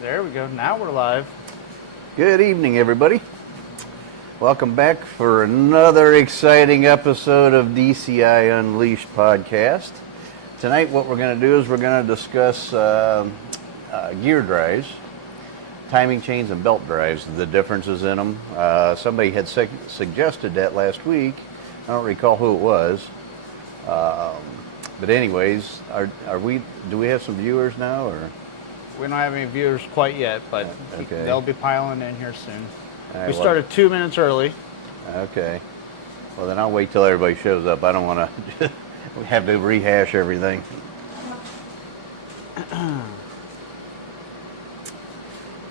There we go. Now we're live. Good evening, everybody. Welcome back for another exciting episode of DCI Unleashed podcast. Tonight what we're going to do is we're going to discuss gear drives, timing chains, and belt drives, the differences in them. Somebody had suggested that last week. I don't recall who it was. But anyways, do we have some viewers now, or? We don't have any viewers quite yet, but okay. They'll be piling in here soon. Right, we started 2 minutes early. Okay. Well, then I'll wait till everybody shows up. I don't want to have to rehash everything.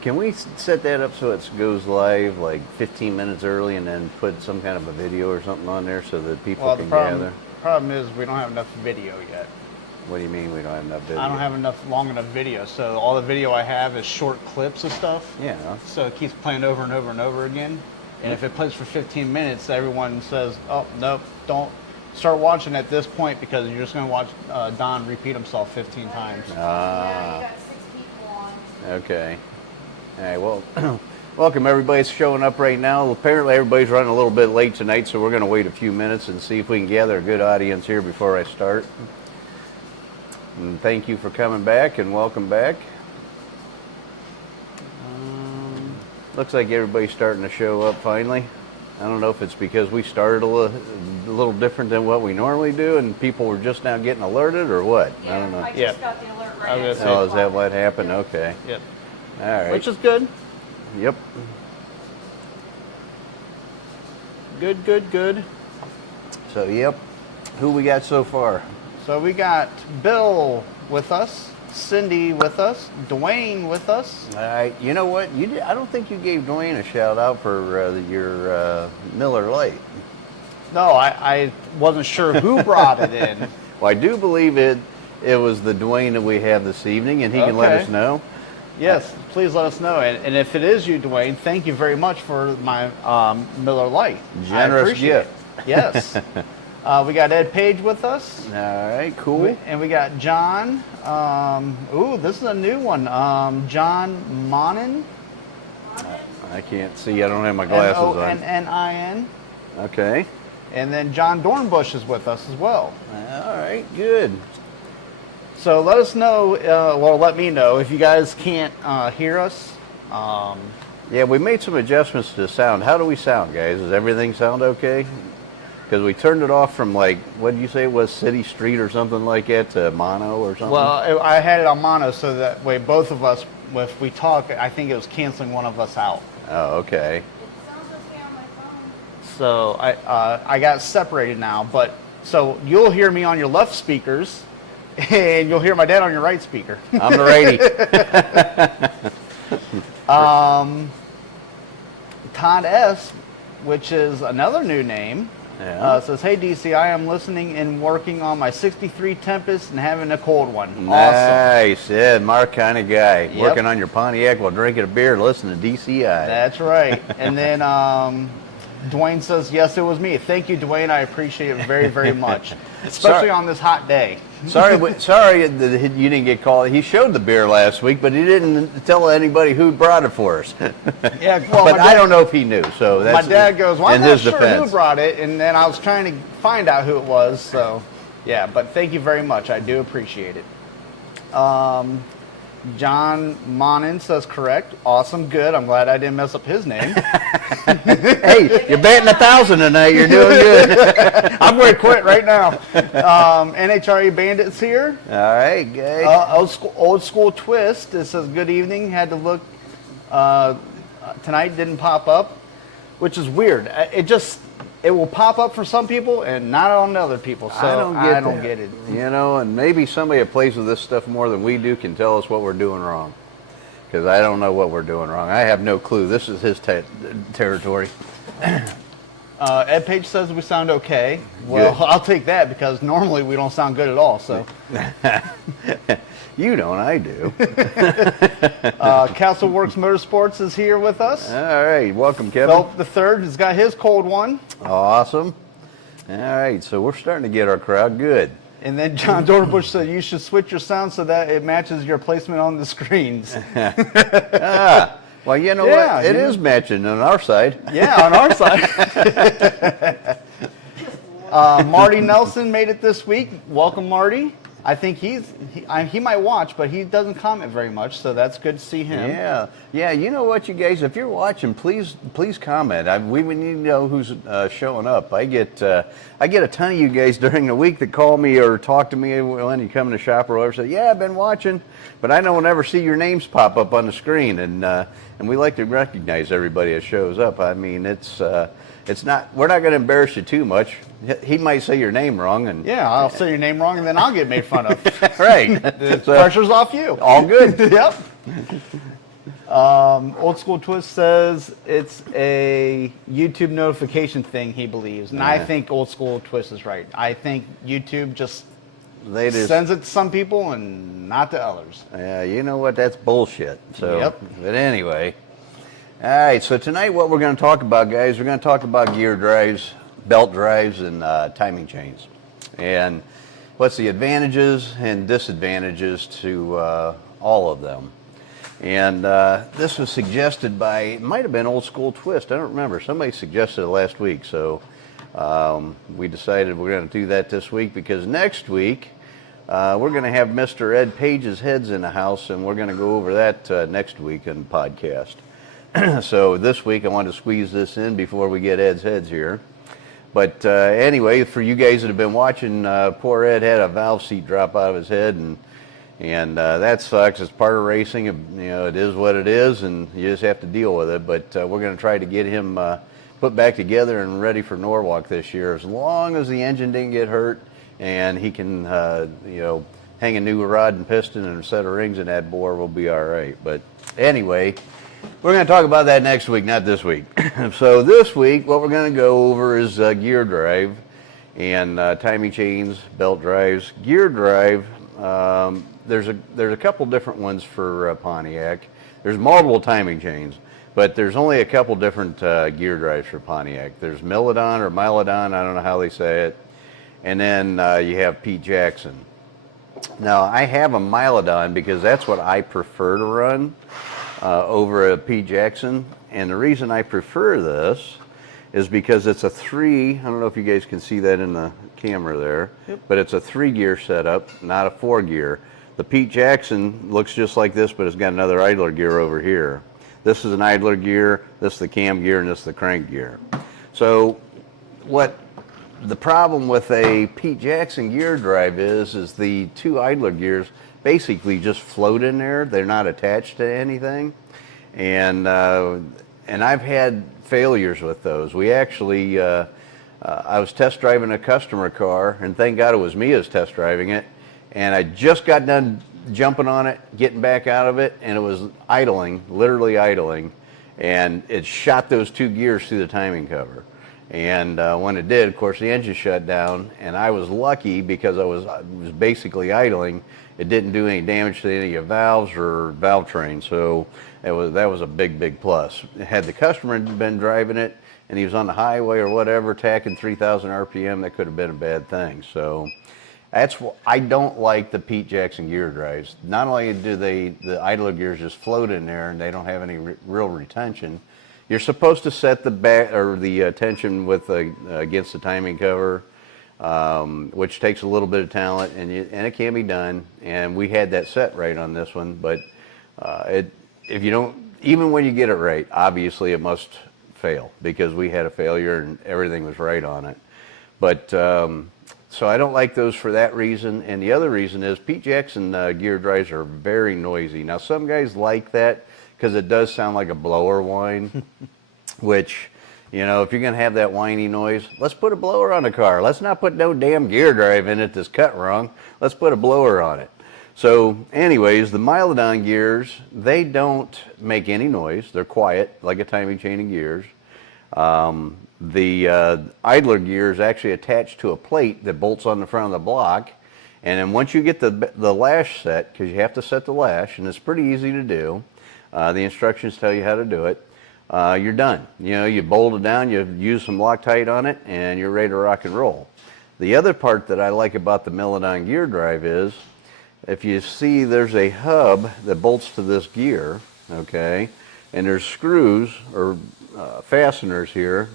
Can we set that up so it goes live like 15 minutes early and then put some kind of a video or something on there so that people can gather? The problem is we don't have enough video yet. What do you mean we don't have enough video? I don't have long enough video, so all the video I have is short clips of stuff. Yeah. So it keeps playing over and over and over again. And if it plays for 15 minutes, everyone says, oh, nope, don't start watching at this point because you're just going to watch Don repeat himself 15 times. Yeah, you got 6 people on. Okay. All right, well, welcome everybody's showing up right now. Apparently everybody's running a little bit late tonight, so we're going to wait a few minutes and see if we can gather a good audience here before I start. And thank you for coming back and welcome back. Looks like everybody's starting to show up finally. I don't know if it's because we started a little different than what we normally do and people were just now getting alerted or what? Yeah, I don't know. I just got the alert right now. Oh, is that what happened? Okay. Yep. All right. Which is good. Yep. Good. So, yep. Who we got so far? So we got Bill with us, Cindy with us, Dwayne with us. All right. You know what? I don't think you gave Dwayne a shout out for your Miller Lite. No, I wasn't sure who brought it in. Well, I do believe it was the Dwayne that we have this evening, and he can let us know. Yes, please let us know. And if it is you, Dwayne, thank you very much for my Miller Lite. Generous gift. Yes. We got Ed Page with us. All right, cool. And we got John. This is a new one. John Monin. I can't see. I don't have my glasses on. Monnin. Okay. And then John Dornbush is with us as well. All right, good. So let us know, let me know if you guys can't hear us. Yeah, we made some adjustments to the sound. How do we sound, guys? Does everything sound okay? Because we turned it off from like, what did you say it was, City Street or something like that to mono or something? Well, I had it on mono so that way both of us, if we talk, I think it was canceling one of us out. Oh, okay. It sounds okay on my phone. So I got separated now, so you'll hear me on your left speakers and you'll hear my dad on your right speaker. I'm the righty. Todd S., which is another new name, says, hey, DCI, I'm listening and working on my 63 Tempest and having a cold one. Awesome. Nice. Yeah, Mark kind of guy. Yep. Working on your Pontiac while drinking a beer and listening to DCI. That's right. And then Dwayne says, yes, it was me. Thank you, Dwayne. I appreciate it very, very much, especially on this hot day. Sorry that you didn't get called. He showed the beer last week, but he didn't tell anybody who brought it for us. Yeah, well, but I don't know if he knew. So that's my dad goes, well, I'm not sure defense. who brought it, and then I was trying to find out who it was. So, yeah, but thank you very much. I do appreciate it. John Monin says correct. Awesome, good. I'm glad I didn't mess up his name. Hey, you're batting 1,000 tonight. You're doing good. I'm going to quit right now. NHRA Bandits here. All right, guys. Old school twist. It says good evening. Had to look tonight. Didn't pop up, which is weird. It will pop up for some people and not on other people. So I don't get it. You know, and maybe somebody that plays with this stuff more than we do can tell us what we're doing wrong. Because I don't know what we're doing wrong. I have no clue. This is his territory. Ed Page says we sound okay. Well, good. I'll take that because normally we don't sound good at all. So you don't, I do. Castleworks Motorsports is here with us. All right, welcome, Kevin. Philip the Third has got his cold one. Awesome. All right, so we're starting to get our crowd good. And then John Dorbush said you should switch your sound so that it matches your placement on the screens. Well, you know Yeah, what? It is matching on our side. Yeah, on our side. Marty Nelson made it this week. Welcome, Marty. I think he might watch, but he doesn't comment very much, so that's good to see him. Yeah. You know what, you guys? If you're watching, please comment. We need to know who's showing up. I get a ton of you guys during the week that call me or talk to me when you come to shop or whatever. Say, yeah, I've been watching, but I don't ever see your names pop up on the screen, and we like to recognize everybody that shows up. I mean, it's not. We're not going to embarrass you too much. He might say your name wrong, and yeah, I'll say your name wrong, and then I'll get made fun of. right. The pressure's off you. All good. Yep. Old School Twist says it's a YouTube notification thing, he believes. And I think Old School Twist is right. I think YouTube just sends it to some people and not to others. Yeah, you know what? That's bullshit. So, Yep. But anyway. All right, so tonight what we're going to talk about, guys, we're going to talk about gear drives, belt drives, and timing chains. And what's the advantages and disadvantages to all of them. And this was suggested by, it might have been Old School Twist, I don't remember. Somebody suggested it last week, so we decided we're going to do that this week because next week we're going to have Mr. Ed Page's Heads in the house, and we're going to go over that next week in the podcast. So this week I wanted to squeeze this in before we get Ed's Heads here. But anyway, for you guys that have been watching, poor Ed had a valve seat drop out of his head, and that sucks. It's part of racing. You know, it is what it is, and you just have to deal with it. But we're going to try to get him put back together and ready for Norwalk this year, as long as the engine didn't get hurt and he can, hang a new rod and piston and a set of rings in that bore, we'll be all right. But anyway, we're going to talk about that next week, not this week. So this week, what we're going to go over is gear drive and timing chains, belt drives. Gear drive, there's a couple different ones for Pontiac. There's multiple timing chains, but there's only a couple different gear drives for Pontiac. There's Milodon or Milodon, I don't know how they say it. And then you have Pete Jackson. Now, I have a Milodon because that's what I prefer to run over a Pete Jackson. And the reason I prefer this is because it's a I don't know if you guys can see that in the camera there, but it's a 3-gear setup, not a 4-gear. The Pete Jackson looks just like this, but it's got another idler gear over here. This is an idler gear, this is the cam gear, and this is the crank gear. So what the problem with a Pete Jackson gear drive is the 2 idler gears basically just float in there. They're not attached to anything. And I've had failures with those. We actually, I was test driving a customer car, and thank God it was me that was test driving it, and I just got done jumping on it, getting back out of it, and it was idling, literally idling, and it shot those 2 gears through the timing cover. And when it did, of course, the engine shut down, and I was lucky because I was basically idling. It didn't do any damage to any of the valves or valve train, so that was a big plus. Had the customer been driving it and he was on the highway or whatever, tacking 3,000 RPM, that could have been a bad thing. So that's what I don't like the Pete Jackson gear drives. Not only do the idler gears just float in there and they don't have any real retention. You're supposed to set the back or the tension with against the timing cover, which takes a little bit of talent, and it can be done. And we had that set right on this one, but if you don't, even when you get it right, obviously it must fail because we had a failure and everything was right on it. But so I don't like those for that reason. And the other reason is Pete Jackson gear drives are very noisy. Now some guys like that because it does sound like a blower whine, which, you know, if you're going to have that whiny noise, let's put a blower on the car. Let's not put no damn gear drive in it that's cut wrong. Let's put a blower on it. So anyways, the Milodon gears, they don't make any noise. They're quiet, like a timing chain of gears. The idler gear is actually attached to a plate that bolts on the front of the block. And then once you get the lash set, because you have to set the lash, and it's pretty easy to do, the instructions tell you how to do it, you're done. You know, you bolt it down, you use some Loctite on it, and you're ready to rock and roll. The other part that I like about the Meladon gear drive is, if you see there's a hub that bolts to this gear, okay, and there's screws or fasteners here,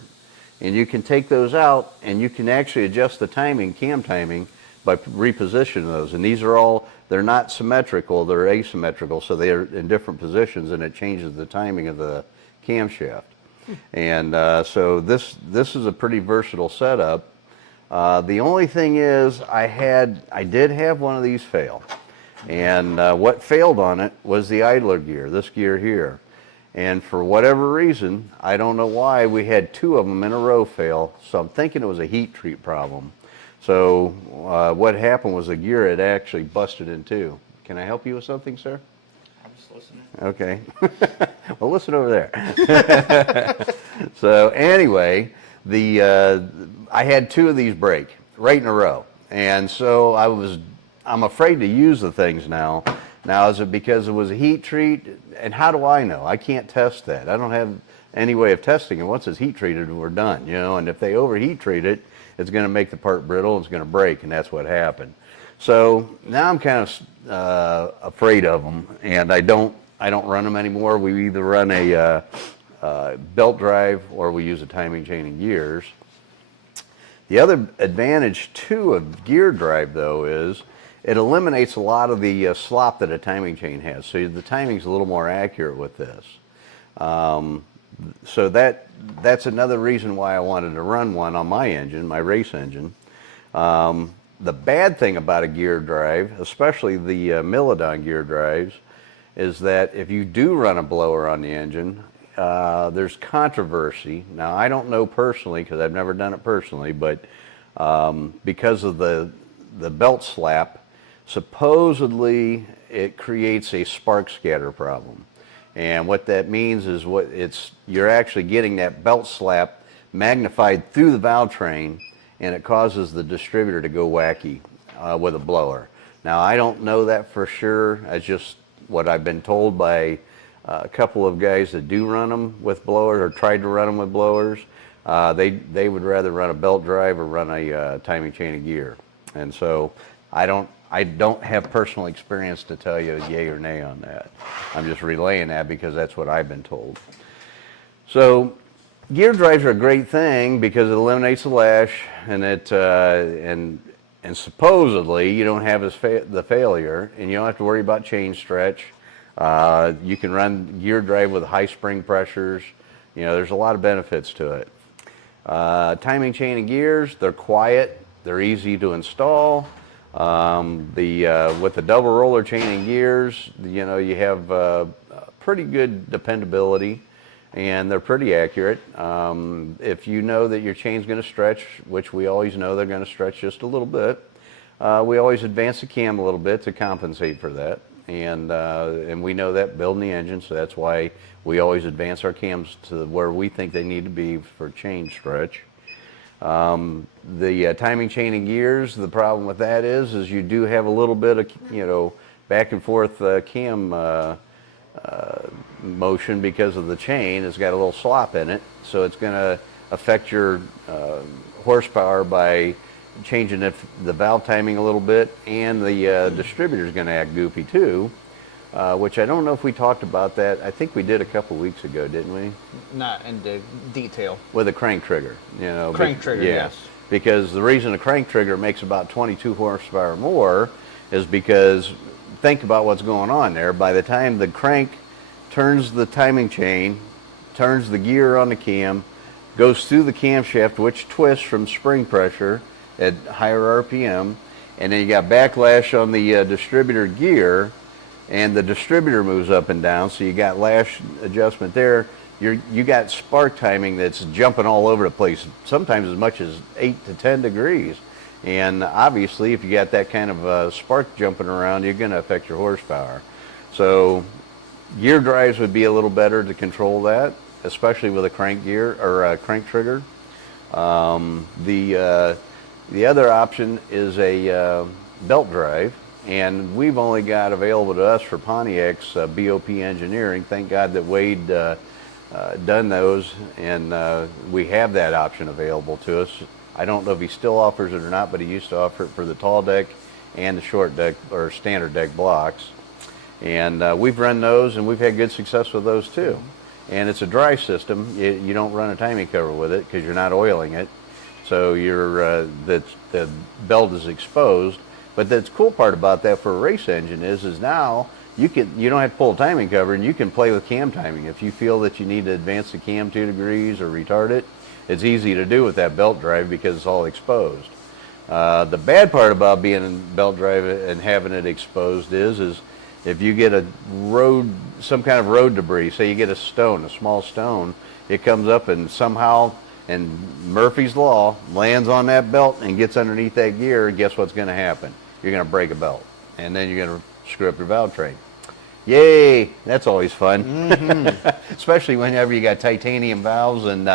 and you can take those out and you can actually adjust the timing, cam timing, by repositioning those. And these are all, they're not symmetrical, they're asymmetrical, so they're in different positions and it changes the timing of the camshaft. And so this is a pretty versatile setup. The only thing is I did have one of these fail. And what failed on it was the idler gear, this gear here. And for whatever reason, I don't know why, we had 2 of them in a row fail, so I'm thinking it was a heat treat problem. So what happened was the gear had actually busted in 2. Can I help you with something, sir? I'm just listening. Okay. Well, listen over there. So anyway, I had 2 of these break right in a row. And so I'm afraid to use the things now. Now, is it because it was a heat treat? And how do I know? I can't test that. I don't have any way of testing it. Once it's heat treated, we're done, you know. And if they overheat treat it, it's going to make the part brittle. It's going to break, and that's what happened. So now I'm kind of afraid of them, and I don't run them anymore. We either run a belt drive or we use a timing chain and gears. The other advantage too of gear drive though is it eliminates a lot of the slop that a timing chain has. So the timing's a little more accurate with this. So that's another reason why I wanted to run one on my engine, my race engine. The bad thing about a gear drive, especially the Meladon gear drives, is that if you do run a blower on the engine, there's controversy. Now, I don't know personally because I've never done it personally, but because of the belt slap, supposedly it creates a spark scatter problem. And what that means is you're actually getting that belt slap magnified through the valve train, and it causes the distributor to go wacky with a blower. Now, I don't know that for sure. That's just what I've been told by a couple of guys that do run them with blowers or tried to run them with blowers. They would rather run a belt drive or run a timing chain of gear. And so I don't have personal experience to tell you yay or nay on that. I'm just relaying that because that's what I've been told. So gear drives are a great thing because it eliminates the lash, and and supposedly you don't have the failure, and you don't have to worry about chain stretch. You can run gear drive with high spring pressures. You know, there's a lot of benefits to it. Timing chain and gears, they're quiet, they're easy to install. With the double roller chain and gears, you know, you have pretty good dependability, and they're pretty accurate. If you know that your chain's going to stretch, which we always know they're going to stretch just a little bit, we always advance the cam a little bit to compensate for that. And we know that building the engine, so that's why we always advance our cams to where we think they need to be for chain stretch. The timing chain and gears, the problem with that is you do have a little bit of, you know, back and forth cam motion because of the chain. It's got a little slop in it, so it's going to affect your horsepower by changing the valve timing a little bit, and the distributor is going to act goofy too, which I don't know if we talked about that. I think we did a couple weeks ago, didn't we? Not in detail. With a crank trigger, you know. Crank trigger, yes. Because the reason a crank trigger makes about 22 horsepower more is because, think about what's going on there. By the time the crank turns the timing chain, turns the gear on the cam, goes through the camshaft, which twists from spring pressure at higher RPM, and then you got backlash on the distributor gear, and the distributor moves up and down, so you got lash adjustment there. You got spark timing that's jumping all over the place, sometimes as much as 8 to 10 degrees. And obviously, if you got that kind of spark jumping around, you're going to affect your horsepower. So gear drives would be a little better to control that, especially with a crank gear or a crank trigger. The other option is a belt drive, and we've only got available to us for Pontiac's BOP engineering. Thank God that Wade done those, and we have that option available to us. I don't know if he still offers it or not, but he used to offer it for the tall deck and the short deck or standard deck blocks. And we've run those, and we've had good success with those too. And it's a dry system. You don't run a timing cover with it because you're not oiling it. So the belt is exposed. But the cool part about that for a race engine is now you don't have to pull a timing cover, and you can play with cam timing. If you feel that you need to advance the cam 2 degrees or retard it, it's easy to do with that belt drive because it's all exposed. The bad part about being in belt drive and having it exposed is if you get some kind of road debris, say you get a small stone, it comes up and somehow, and Murphy's Law, lands on that belt and gets underneath that gear, guess what's going to happen? You're going to break a belt, and then you're going to screw up your valve train. Yay! That's always fun, especially whenever you got titanium valves and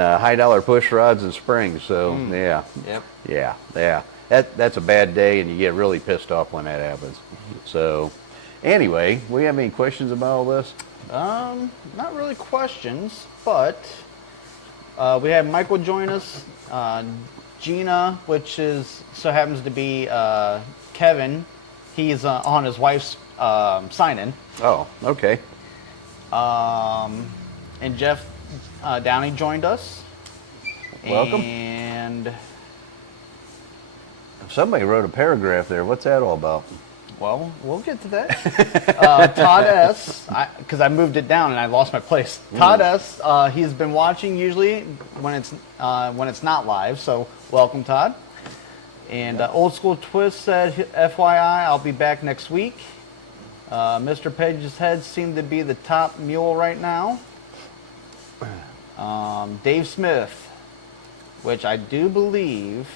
high-dollar push rods and springs. So yeah. That's a bad day, and you get really pissed off when that happens. So anyway, we have any questions about all this? Not really questions, but we had Michael join us. Gina, which happens to be Kevin. He's on his wife's sign-in. Oh, okay. And Jeff Downey joined us. Welcome. And somebody wrote a paragraph there. What's that all about? well, we'll get to that. Todd S., because I moved it down and I lost my place. Todd S., he's been watching usually when it's not live, so welcome, Todd. And Old School Twist said, FYI, I'll be back next week. Mr. Page's head seemed to be the top mule right now. Dave Smith, which I do believe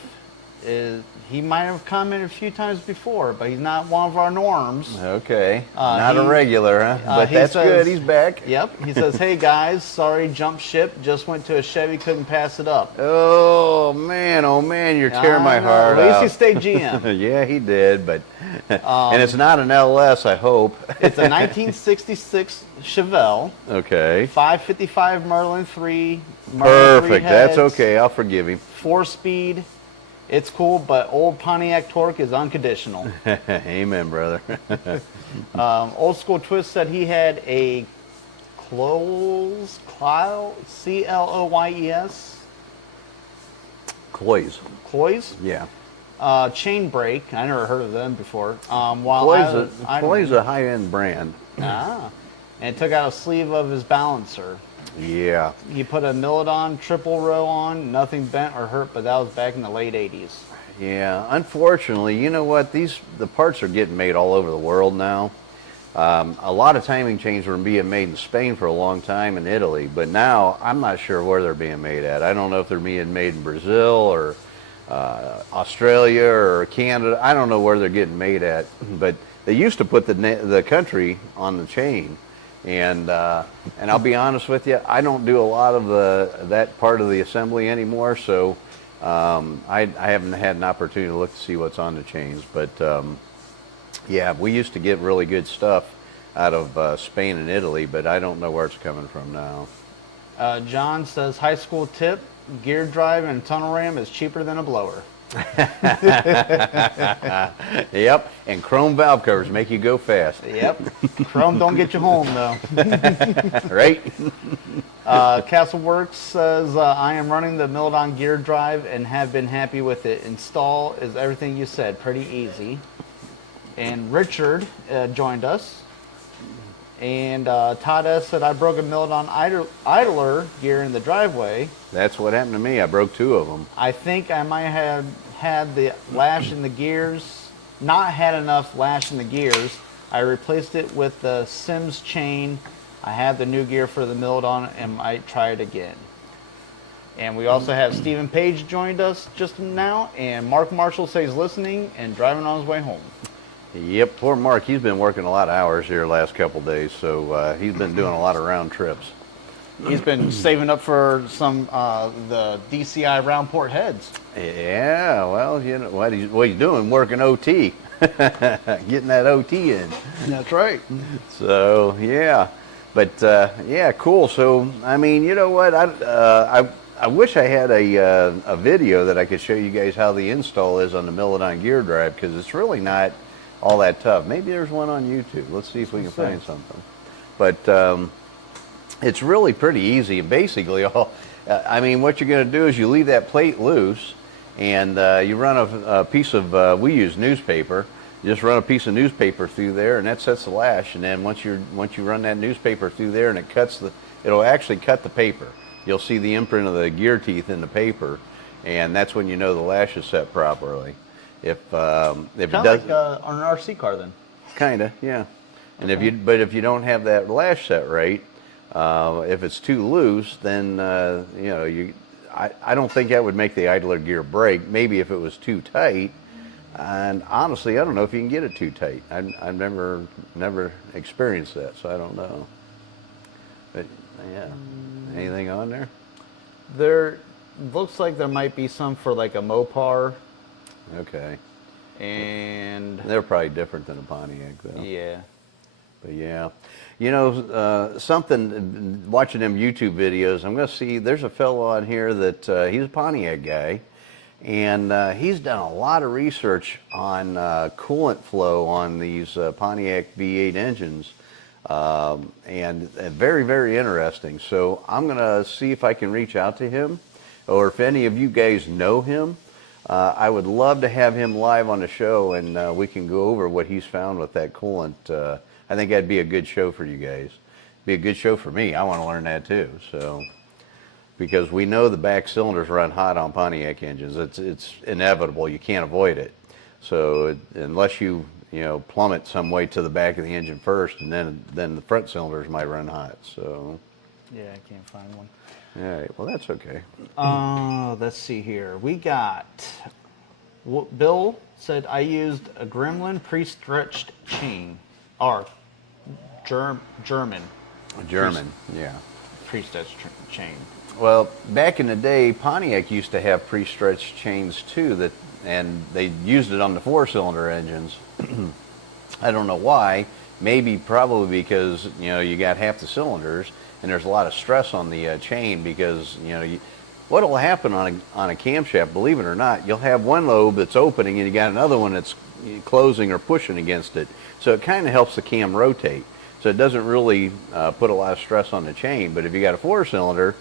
he might have commented a few times before, but he's not one of our norms. Okay, not a regular, huh? But that's good, he's back. Yep, he says, hey guys, sorry, jump ship, just went to a Chevy, couldn't pass it up. Oh man, you're tearing my heart out. At least he stayed GM. Yeah, he did, but, and it's not an LS, I hope. It's a 1966 Chevelle. Okay. 555 Merlin 3. Perfect, that's okay, I'll forgive him. 4-speed. It's cool, but old Pontiac torque is unconditional. Amen, brother. Old School Twist said he had a Cloyes, C-L-O-Y-E-S. Cloyes? Yeah. Chain brake. I never heard of them before. Cloyes is a high-end brand. And it took out a sleeve of his balancer. Yeah. He put a Milodon triple row on, nothing bent or hurt, but that was back in the late 80s. Yeah, unfortunately, you know what? The parts are getting made all over the world now. A lot of timing chains were being made in Spain for a long time, in Italy, but now I'm not sure where they're being made at. I don't know if they're being made in Brazil or Australia or Canada. I don't know where they're getting made at, but they used to put the country on the chain. And I'll be honest with you, I don't do a lot of that part of the assembly anymore, so I haven't had an opportunity to look to see what's on the chains. But yeah, we used to get really good stuff out of Spain and Italy, but I don't know where it's coming from now. John says, high school tip, gear drive and tunnel ram is cheaper than a blower. Yep, and chrome valve covers make you go fast. Yep, chrome don't get you home though. Right. Castleworks says, I am running the Milodon gear drive and have been happy with it. Install is everything you said, pretty easy. And Richard joined us. And Todd S. said, I broke a Milodon idler gear in the driveway. That's what happened to me. I broke 2 of them. I think I might have had the lash in the gears, not had enough lash in the gears. I replaced it with the Sims chain. I have the new gear for the Milodon and might try it again. And we also have Stephen Page joined us just now, and Mark Marshall says listening and driving on his way home. Yep, poor Mark. He's been working a lot of hours here the last couple of days, so he's been doing a lot of round trips. He's been saving up for some the DCI round port heads. Yeah, well, you know what he's doing, working OT, getting that OT in. That's right. So yeah, but yeah, cool. So I mean, you know what? I wish I had a video that I could show you guys how the install is on the Milodon gear drive, because it's really not all that tough. Maybe there's one on YouTube. Let's see if we can find something. But it's really pretty easy. Basically, I mean, what you're going to do is you leave that plate loose, and you run a piece of, we use newspaper. You just run a piece of newspaper through there, and that sets the lash. And then once you run that newspaper through there, and it'll actually cut the paper. You'll see the imprint of the gear teeth in the paper, and that's when you know the lash is set properly. If it does, like on an RC car, then. Kinda, yeah. And Okay. if you don't have that lash set right, if it's too loose, then I don't think that would make the idler gear break. Maybe if it was too tight. And honestly, I don't know if you can get it too tight. I've never experienced that, so I don't know. But yeah, anything on there? There looks like there might be some for like a Mopar, Okay, and they're probably different than a Pontiac, though. yeah. But yeah, something, watching them YouTube videos, I'm going to see, there's a fellow on here that he's a Pontiac guy, and he's done a lot of research on coolant flow on these Pontiac V8 engines, and very, very interesting. So I'm going to see if I can reach out to him, or if any of you guys know him. I would love to have him live on the show, and we can go over what he's found with that coolant. I think that'd be a good show for you guys. Be a good show for me. I want to learn that too. So, because we know the back cylinders run hot on Pontiac engines. It's inevitable. You can't avoid it. So unless you plummet some way to the back of the engine first, and then the front cylinders might run hot. So. Yeah, I can't find one. All right. Well, that's okay. Let's see here. We got. Bill said I used a Gremlin pre-stretched chain. Or German. German, yeah. Pre-stretched chain. Well, back in the day, Pontiac used to have pre-stretched chains too, and they used it on the four-cylinder engines. I don't know why. Probably because you got half the cylinders, and there's a lot of stress on the chain, because what will happen on a camshaft, believe it or not, you'll have one lobe that's opening and you got another one that's closing or pushing against it. So it kind of helps the cam rotate. So it doesn't really put a lot of stress on the chain. But if you got a four-cylinder,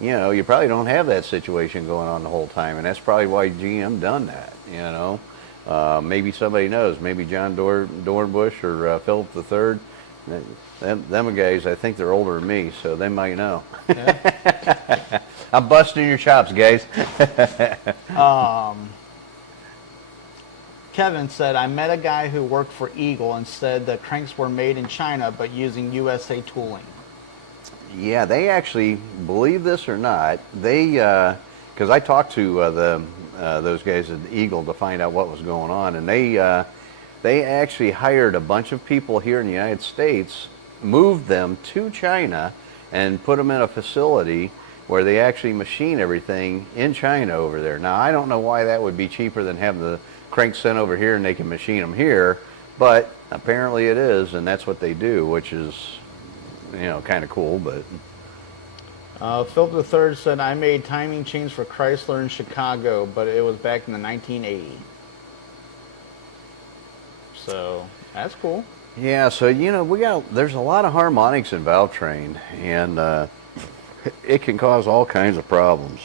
you probably don't have that situation going on the whole time, and that's probably why GM done that. Maybe somebody knows. Maybe John Dornbush or Philip III. Them guys, I think they're older than me, so they might know. Yeah. I'm busting your chops, guys. Kevin said, I met a guy who worked for Eagle and said the cranks were made in China but using USA tooling. Yeah, they actually, believe this or not, they, because I talked to those guys at Eagle to find out what was going on, and they actually hired a bunch of people here in the United States, moved them to China, and put them in a facility where they actually machine everything in China over there. Now, I don't know why that would be cheaper than having the cranks sent over here and they can machine them here, but apparently it is, and that's what they do, which is, kind of cool. But Philip III said, I made timing chains for Chrysler in Chicago, but it was back in the 1980s. So that's cool. Yeah, so there's a lot of harmonics in valve train, and it can cause all kinds of problems.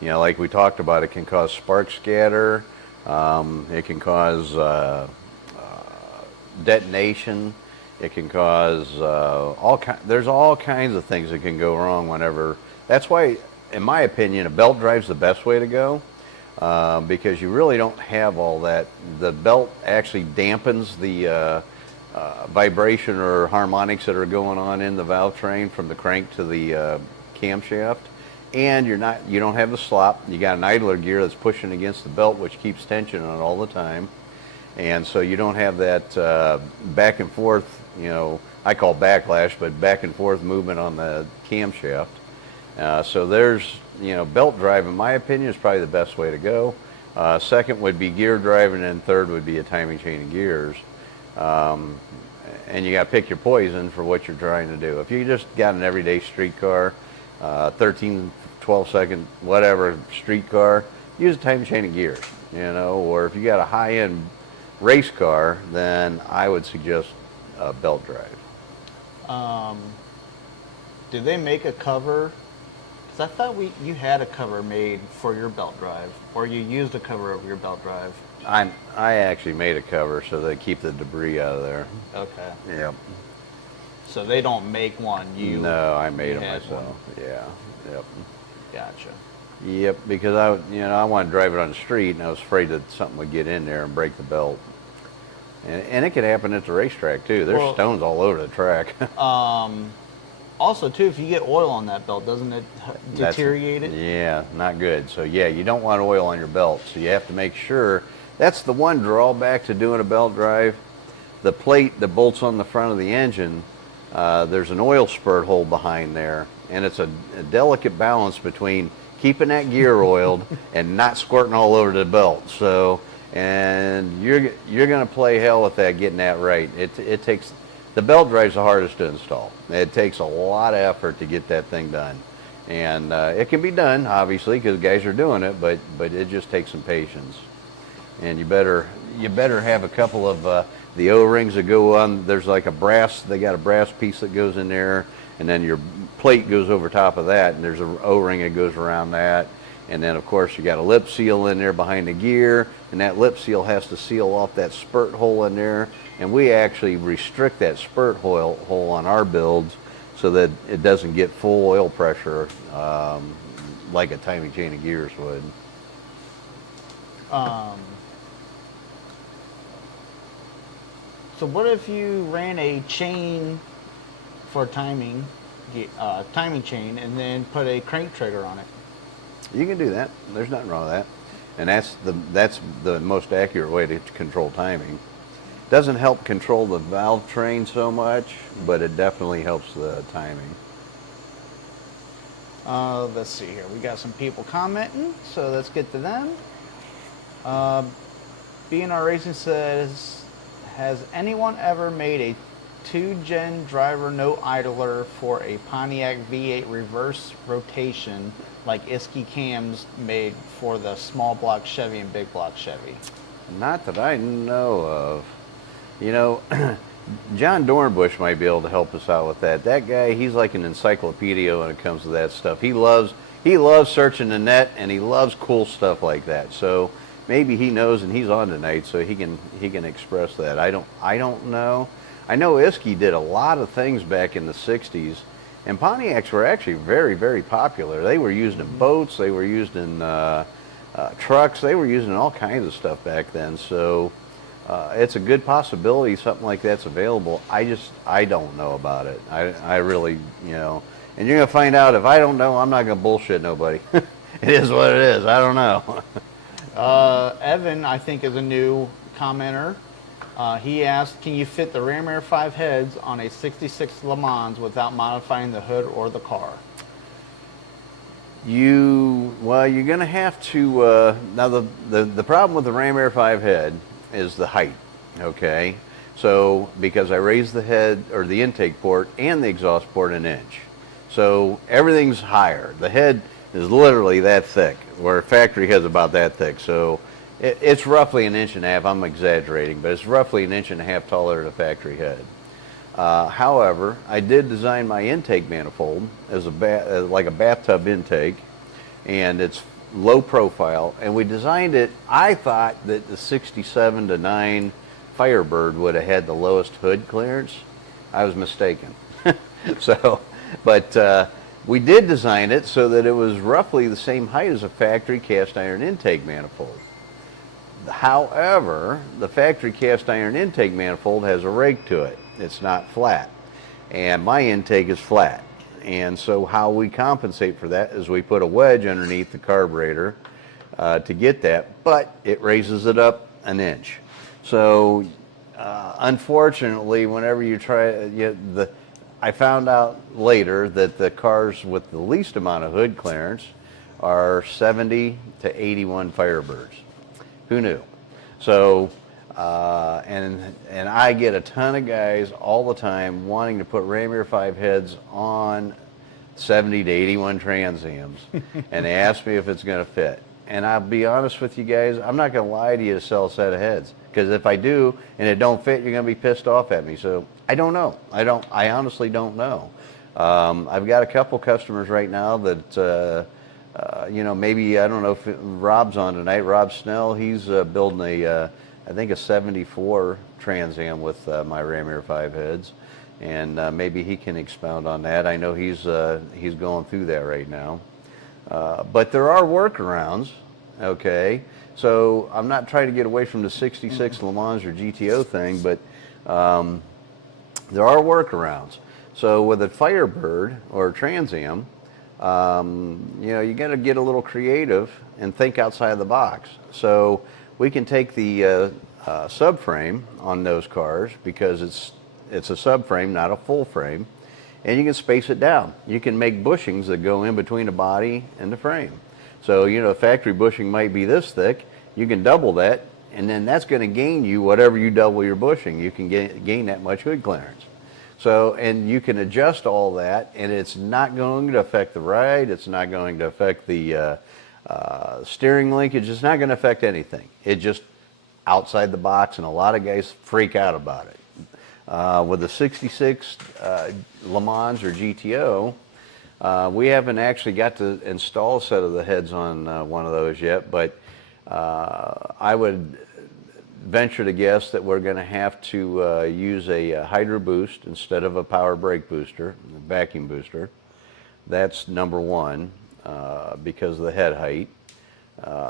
Like we talked about, it can cause spark scatter. It can cause detonation. It can cause there's all kinds of things that can go wrong whenever. That's why, in my opinion, a belt drive's the best way to go, because you really don't have all that. The belt actually dampens the vibration or harmonics that are going on in the valve train from the crank to the camshaft. And you don't have the slop. You got an idler gear that's pushing against the belt, which keeps tension on it all the time. And so you don't have that back and forth, I call backlash, but back and forth movement on the camshaft. So there's, belt drive, in my opinion, is probably the best way to go. Second would be gear drive, and then third would be a timing chain of gears. And you got to pick your poison for what you're trying to do. If you just got an everyday street car, 13, 12 second, whatever, street car, use a timing chain and gears, or if you got a high-end race car, then I would suggest a belt drive. Do they make a cover? Because I thought you had a cover made for your belt drive, or you used a cover over your belt drive. I actually made a cover so they keep the debris out of there. Okay. Yep. So they don't make one. No, I made it had myself. one. Yeah. Yep. Gotcha. Yep. Because I wanted to drive it on the street, and I was afraid that something would get in there and break the belt. And it could happen at the racetrack too. There's stones all over the track. Also, too, if you get oil on that belt, doesn't it deteriorate it? Yeah, not good. So yeah, you don't want oil on your belt. So you have to make sure. That's the one drawback to doing a belt drive. The plate that bolts on the front of the engine, there's an oil spurt hole behind there, and it's a delicate balance between keeping that gear oiled and not squirting all over the belt. So, and you're going to play hell with that, getting that right. It takes. The belt drive's the hardest to install. It takes a lot of effort to get that thing done. And it can be done, obviously, because guys are doing it, but it just takes some patience. And you better have a couple of the O-rings that go on. There's like they got a brass piece that goes in there, and then your plate goes over top of that, and there's an O-ring that goes around that. And then, of course, you got a lip seal in there behind the gear, and that lip seal has to seal off that spurt hole in there. And we actually restrict that spurt hole on our builds so that it doesn't get full oil pressure like a timing chain of gears would. So what if you ran a chain for timing chain and then put a crank trigger on it? You can do that. There's nothing wrong with that. And that's the most accurate way to control timing. Doesn't help control the valve train so much, but it definitely helps the timing. Let's see here. We got some people commenting, so let's get to them. BNR Racing says, has anyone ever made a 2-gen driver no idler for a Pontiac V8 reverse rotation like Isky Cams made for the small block Chevy and big block Chevy? Not that I know of. John Dornbush might be able to help us out with that. That guy, he's like an encyclopedia when it comes to that stuff. He loves searching the net, and he loves cool stuff like that. So maybe he knows, and he's on tonight, so he can express that. I don't know. I know Isky did a lot of things back in the 60s, and Pontiacs were actually very, very popular. They were used in boats, they were used in trucks, they were used in all kinds of stuff back then. So it's a good possibility something like that's available. I don't know about it. I really, and you're going to find out. If I don't know, I'm not going to bullshit nobody. It is what it is. I don't know. Evan, I think, is a new commenter. He asked, can you fit the Ram Air 5 heads on a 66 Le Mans without modifying the hood or the car? You're going to have to, now the problem with the Ram Air 5 head is the height, okay? So, because I raised the head, or the intake port, and the exhaust port an inch. So, everything's higher. The head is literally that thick, where factory head's about that thick. So, it's roughly an inch and a half. I'm exaggerating, but it's roughly an inch and a half taller than a factory head. However, I did design my intake manifold as like a bathtub intake, and it's low profile, and we designed it. I thought that the 67 to 9 Firebird would have had the lowest hood clearance. I was mistaken. But we did design it so that it was roughly the same height as a factory cast iron intake manifold. However, the factory cast iron intake manifold has a rake to it. It's not flat, and my intake is flat. And so how we compensate for that is we put a wedge underneath the carburetor to get that, but it raises it up an inch. So unfortunately, whenever you try, I found out later that the cars with the least amount of hood clearance are 70 to 81 Firebirds. Who knew? So, and I get a ton of guys all the time wanting to put Ram Air 5 heads on 70 to 81 Trans Ams, and they asked me if it's going to fit. And I'll be honest with you guys, I'm not going to lie to you to sell a set of heads, because if I do and it don't fit, you're going to be pissed off at me. So I don't know. I honestly don't know. I've got a couple customers right now that, maybe, I don't know if Rob's on tonight. Rob Snell, he's building I think a 74 Trans Am with my Ram Air 5 heads. And maybe he can expound on that. I know he's going through that right now. But there are workarounds, okay? So I'm not trying to get away from the 66 Le Mans or GTO thing, but there are workarounds. So with a Firebird or a Trans Am, you got to get a little creative and think outside the box. So we can take the subframe on those cars, because it's a subframe, not a full frame, and you can space it down. You can make bushings that go in between the body and the frame. So, the factory bushing might be this thick. You can double that, and then that's going to gain you whatever you double your bushing. You can gain that much hood clearance. So, and you can adjust all that, and it's not going to affect the ride. It's not going to affect the steering linkage. It's not going to affect anything. It just outside the box, and a lot of guys freak out about it. With the 66 Le Mans or GTO, we haven't actually got to install a set of the heads on one of those yet, but I would venture to guess that we're going to have to use a Hydro Boost instead of a power brake booster, a vacuum booster. That's number one, because of the head height.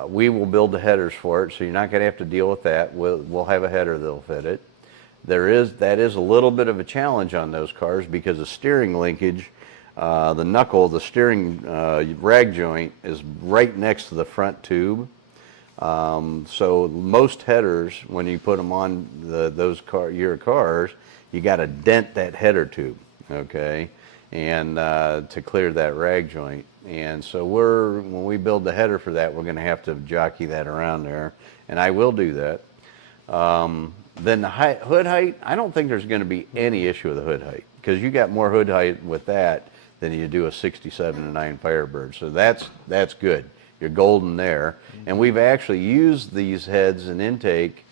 We will build the headers for it, so you're not going to have to deal with that. We'll have a header that'll fit it. That is a little bit of a challenge on those cars, because the steering linkage, the steering rag joint is right next to the front tube. So most headers, when you put them on your cars, you got to dent that header tube, okay, and to clear that rag joint. And so when we build the header for that, we're going to have to jockey that around there, and I will do that. Then the hood height, I don't think there's going to be any issue with the hood height, because you got more hood height with that than you do a 67 and 9 Firebird. So that's good. You're golden there. And we've actually used these heads and intake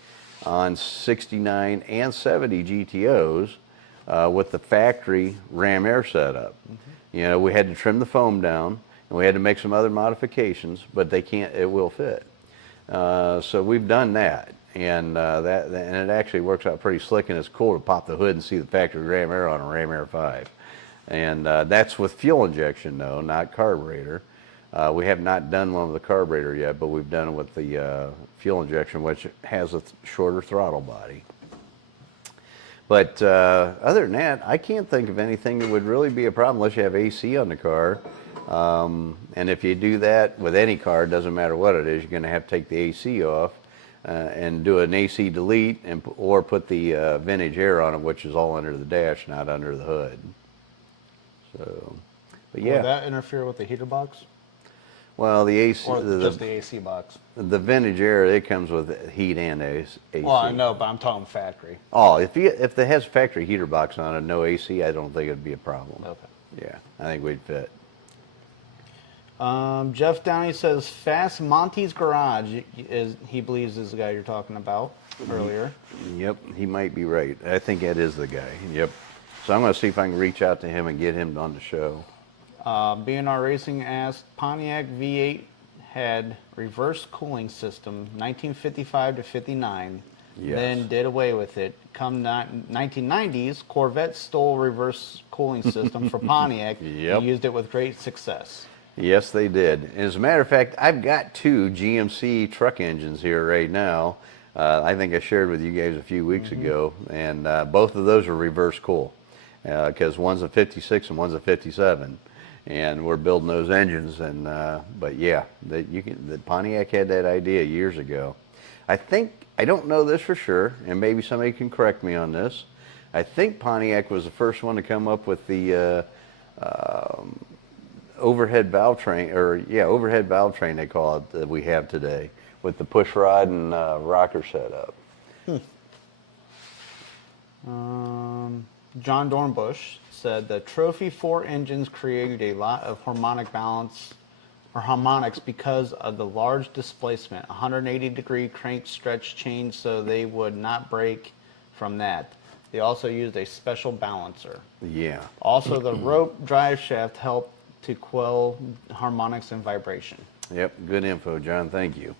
on 69 and 70 GTOs with the factory Ram Air setup. We had to trim the foam down, and we had to make some other modifications, but it will fit. So we've done that. And it actually works out pretty slick, and it's cool to pop the hood and see the factory Ram Air on a Ram Air 5. And that's with fuel injection, though, not carburetor. We have not done one with the carburetor yet, but we've done it with the fuel injection, which has a shorter throttle body. But other than that, I can't think of anything that would really be a problem unless you have AC on the car. And if you do that with any car, it doesn't matter what it is, you're going to have to take the AC off. And do an AC delete, or put the vintage air on it, which is all under the dash, not under the hood. So, but yeah. Would that interfere with the heater box? Well, the AC, or just the AC box? The vintage air, it comes with heat and AC. Well, I know, but I'm talking factory. Oh, if it has factory heater box on it, no AC, I don't think it'd be a problem. Okay. Yeah, I think we'd fit. Jeff Downey says Fast Monty's Garage he believes is the guy you're talking about earlier. Yep, he might be right. I think that is the guy. Yep. So I'm going to see if I can reach out to him and get him on the show. B&R Racing asked, Pontiac V8 had reverse cooling system 1955 to 59, yes. Then did away with it. Come 1990s, Corvette stole reverse cooling system for Pontiac Yep. and used it with great success. Yes, they did. As a matter of fact, I've got 2 GMC truck engines here right now. I think I shared with you guys a few weeks ago, and both of those are reverse cool, because one's a 56 and one's a 57, and we're building those engines. And but yeah, the Pontiac had that idea years ago. I don't know this for sure, and maybe somebody can correct me on this. I think Pontiac was the first one to come up with the overhead valve train, overhead valve train they call it, that we have today, with the push rod and rocker setup. John Dornbush said the Trophy 4 engines created a lot of harmonics because of the large displacement, 180-degree crank stretch change, so they would not break from that. They also used a special balancer. Yeah. Also, the rope drive shaft helped to quell harmonics and vibration. Yep, good info, John. Thank you.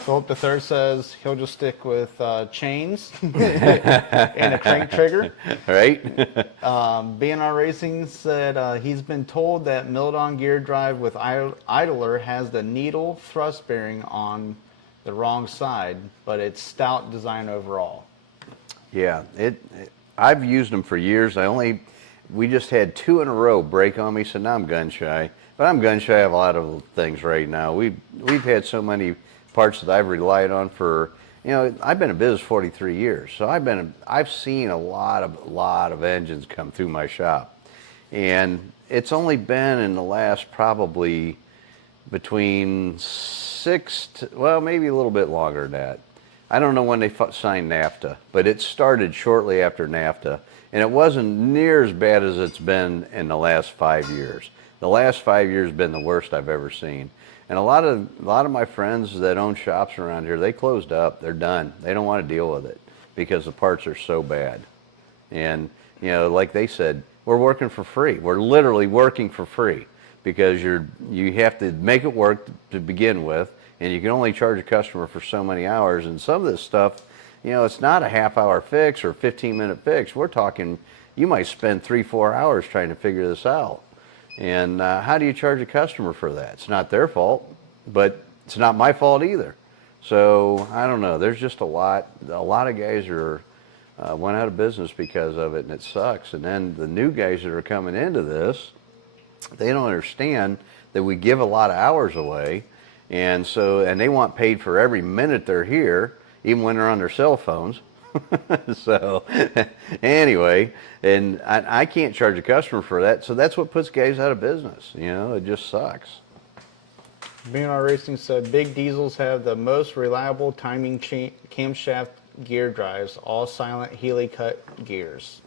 Philip III says he'll just stick with chains and a crank trigger. Right? B&R Racing said he's been told that milled-on gear drive with idler has the needle thrust bearing on the wrong side, but it's stout design overall. Yeah, I've used them for years. We just had 2 in a row break on me, so now I'm gun shy. But I'm gun shy of a lot of things right now. We've had so many parts that I've relied on for, I've been in business 43 years, so I've seen a lot of engines come through my shop, and it's only been in the last probably between 6 to, well, maybe a little bit longer than that. I don't know when they signed NAFTA, but it started shortly after NAFTA, and it wasn't near as bad as it's been in the last 5 years. The last 5 years have been the worst I've ever seen. And a lot of my friends that own shops around here, they closed up. They're done. They don't want to deal with it because the parts are so bad. And like they said, we're working for free. We're literally working for free because you have to make it work to begin with, and you can only charge a customer for so many hours. And some of this stuff, it's not a half-hour fix or 15-minute fix. We're talking, you might spend 3-4 hours trying to figure this out. And how do you charge a customer for that? It's not their fault, but it's not my fault either. So I don't know. There's just a lot of guys went out of business because of it, and it sucks. And then the new guys that are coming into this, they don't understand that we give a lot of hours away, and they want paid for every minute they're here, even when they're on their cell phones. So anyway, and I can't charge a customer for that, so that's what puts guys out of business. It just sucks. B&R Racing said big diesels have the most reliable timing camshaft gear drives, all silent Healy cut gears.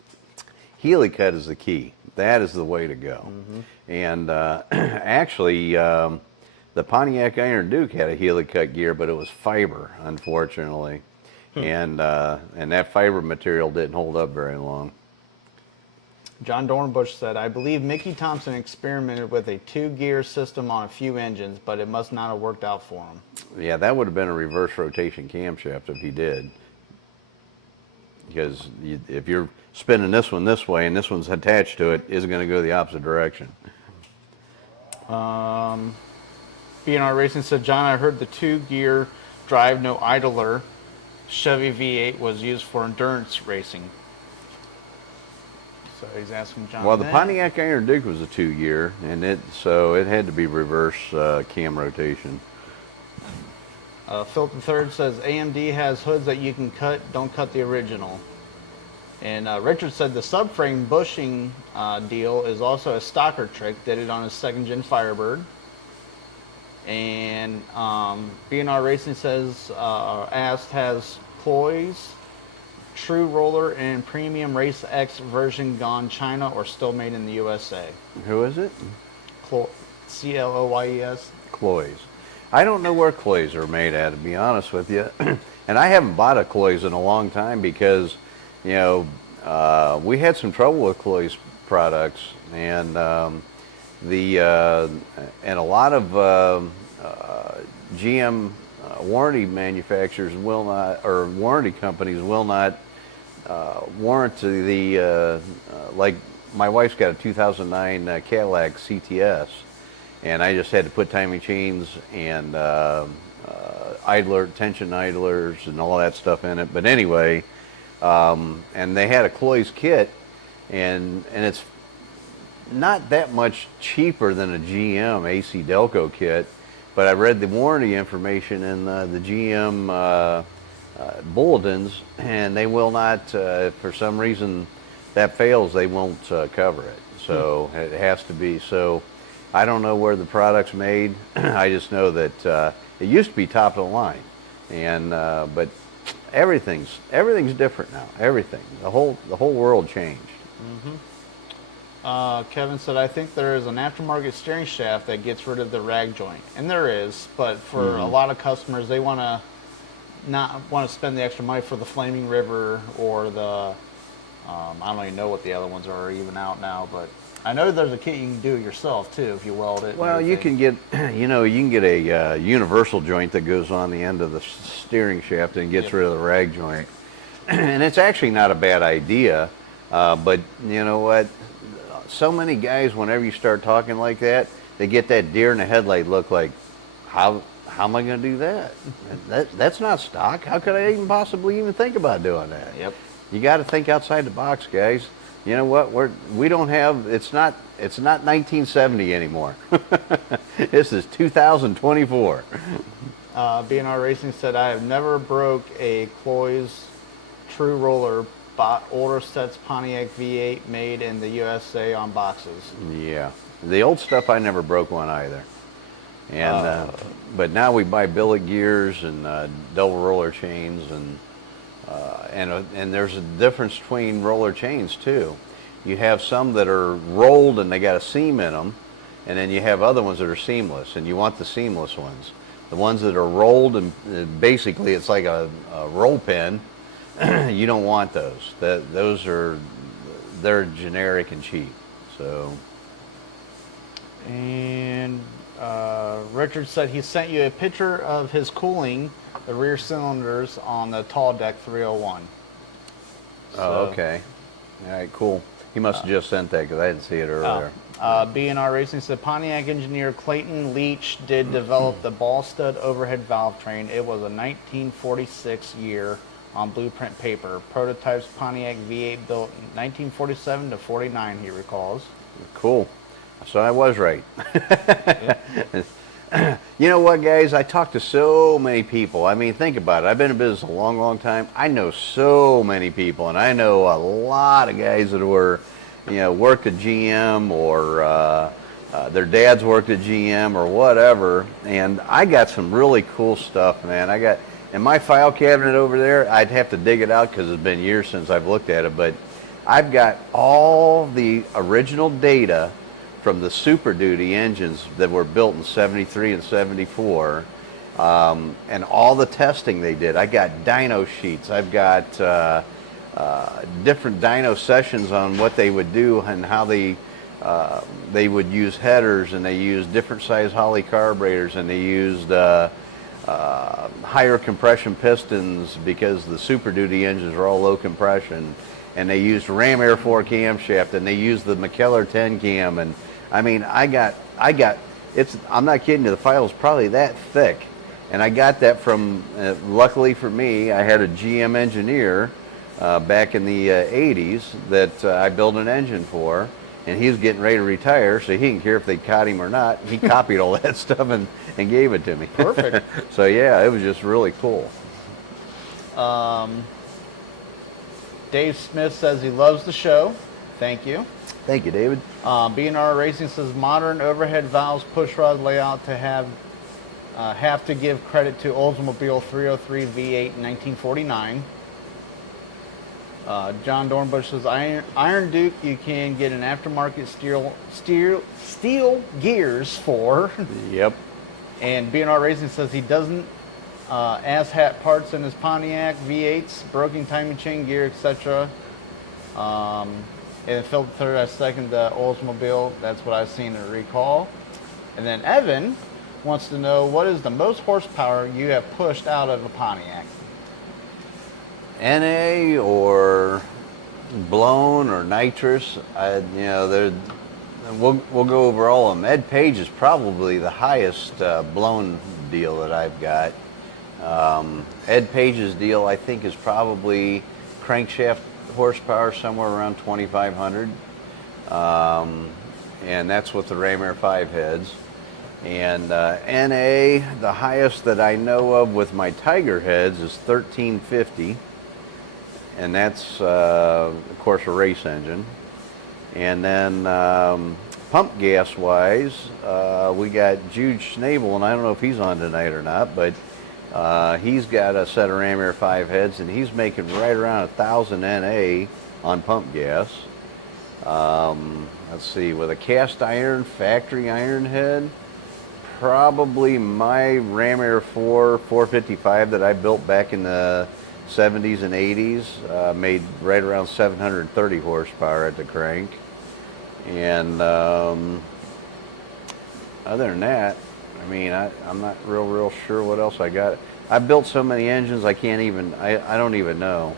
Healy cut is the key. That is the way to go. Mm-hmm. And actually, the Pontiac Iron Duke had a Healy cut gear, but it was fiber, unfortunately. And that fiber material didn't hold up very long. John Dornbush said, I believe Mickey Thompson experimented with a 2-gear system on a few engines, but it must not have worked out for him. Yeah, that would have been a reverse rotation camshaft if he did. Because if you're spinning this one this way and this one's attached to it, it's going to go the opposite direction. B&R Racing said, John, I heard the 2-gear drive, no idler Chevy V8 was used for endurance racing. So he's asking John. Well, the Pontiac Iron Duke was a 2-gear, and it had to be reverse cam rotation. Philip III says AMD has hoods that you can cut. Don't cut the original. And Richard said the subframe bushing deal is also a stocker trick. Did it on his 2nd-gen Firebird. And B&R Racing says, asked, has Cloy's True Roller and Premium Race X version gone China or still made in the USA? Who is it? Cloyes. Cloyes. I don't know where Cloyes are made at, to be honest with you. And I haven't bought a Cloyes in a long time because, we had some trouble with Cloyes products, and and a lot of GM warranty manufacturers will not, or warranty companies will not warranty the, like my wife's got a 2009 Cadillac CTS, and I just had to put timing chains and tension idlers and all that stuff in it. But anyway, and they had a Cloyes kit, and it's not that much cheaper than a GM AC Delco kit, but I read the warranty information in the GM bulletins, and they will not, for some reason that fails, they won't cover it. So it has to be. So I don't know where the product's made. I just know that it used to be top of the line, and but everything's different now. Everything, the whole world changed. Mm-hmm. Kevin said, I think there is an aftermarket steering shaft that gets rid of the rag joint. And there is, but for a lot of customers, they want to not want to spend the extra money for the Flaming River or the, I don't even know what the other ones are even out now, but I know there's a kit you can do it yourself too if you weld it. Well, you can get, you can get a universal joint that goes on the end of the steering shaft and gets rid of the rag joint. And it's actually not a bad idea, but you know what? So many guys, whenever you start talking like that, they get that deer in the headlight look like, how am I going to do that? That's not stock. How could I even possibly even think about doing that? Yep. You got to think outside the box, guys. You know what? We don't have. It's not 1970 anymore. This is 2024. BNR Racing said, I have never broke a Cloy's True Roller, bought older sets Pontiac V8 made in the USA on boxes. Yeah, the old stuff I never broke one either. And but now we buy billet gears and double roller chains and there's a difference between roller chains too. You have some that are rolled and they got a seam in them, and then you have other ones that are seamless, and you want the seamless ones. The ones that are rolled and basically it's like a roll pin. You don't want those. They're generic and cheap. So. And Richard said he sent you a picture of his cooling the rear cylinders on the tall deck 301. Oh, okay. All right, cool. He must have just sent that because I didn't see it earlier. BNR Racing said Pontiac engineer Clayton Leach did develop the ball stud overhead valve train. It was a 1946 year on blueprint paper. Prototypes Pontiac V8 built 1947 to 49, he recalls. Cool. So I was right. You know what, guys? I talk to so many people. I mean, think about it. I've been in business a long, long time. I know so many people, and I know a lot of guys that were, worked at GM or their dads worked at GM or whatever. And I got some really cool stuff, man. I got in my file cabinet over there. I'd have to dig it out because it's been years since I've looked at it, but I've got all the original data from the Super Duty engines that were built in 73 and 74, and all the testing they did. I got dyno sheets. I've got different dyno sessions on what they would do and how they would use headers, and they used different size Holley carburetors, and they used higher compression pistons because the Super Duty engines are all low compression, and they used Ram Air 4 camshaft, and they used the McKellar 10 cam, and I mean, I got it's. I'm not kidding you. The file is probably that thick, and I got that from. Luckily for me, I had a GM engineer back in the '80s that I built an engine for, and he was getting ready to retire, so he didn't care if they caught him or not. He copied all that stuff and gave it to me. Perfect. So yeah, it was just really cool. Dave Smith says he loves the show. Thank you. Thank you, David. BNR Racing says modern overhead valves pushrod layout to have to give credit to Oldsmobile 303 V8 in 1949. John Dornbush says Iron Duke you can get an aftermarket steel gears for. Yep. And BNR Racing says he doesn't asshat parts in his Pontiac V8s, broken timing chain gear, etc. And filter I second the Oldsmobile. That's what I've seen in recall. And then Evan wants to know, what is the most horsepower you have pushed out of a Pontiac? NA or blown or nitrous. We'll go over all of them. Ed Page is probably the highest blown deal that I've got. Ed Page's deal, I think, is probably crankshaft horsepower somewhere around 2,500, and that's with the Ram Air 5 heads. And NA, the highest that I know of with my Tiger heads is 1,350, and that's of course a race engine. And then pump gas wise, we got Jude Schnabel, and I don't know if he's on tonight or not, but he's got a set of Ram Air 5 heads, and he's making right around 1,000 NA on pump gas. Let's see, with a cast iron, factory iron head, probably my Ram Air 4 455 that I built back in the 70s and 80s made right around 730 horsepower at the crank. And other than that, I mean, I'm not real sure what else I got. I built so many engines I don't even know.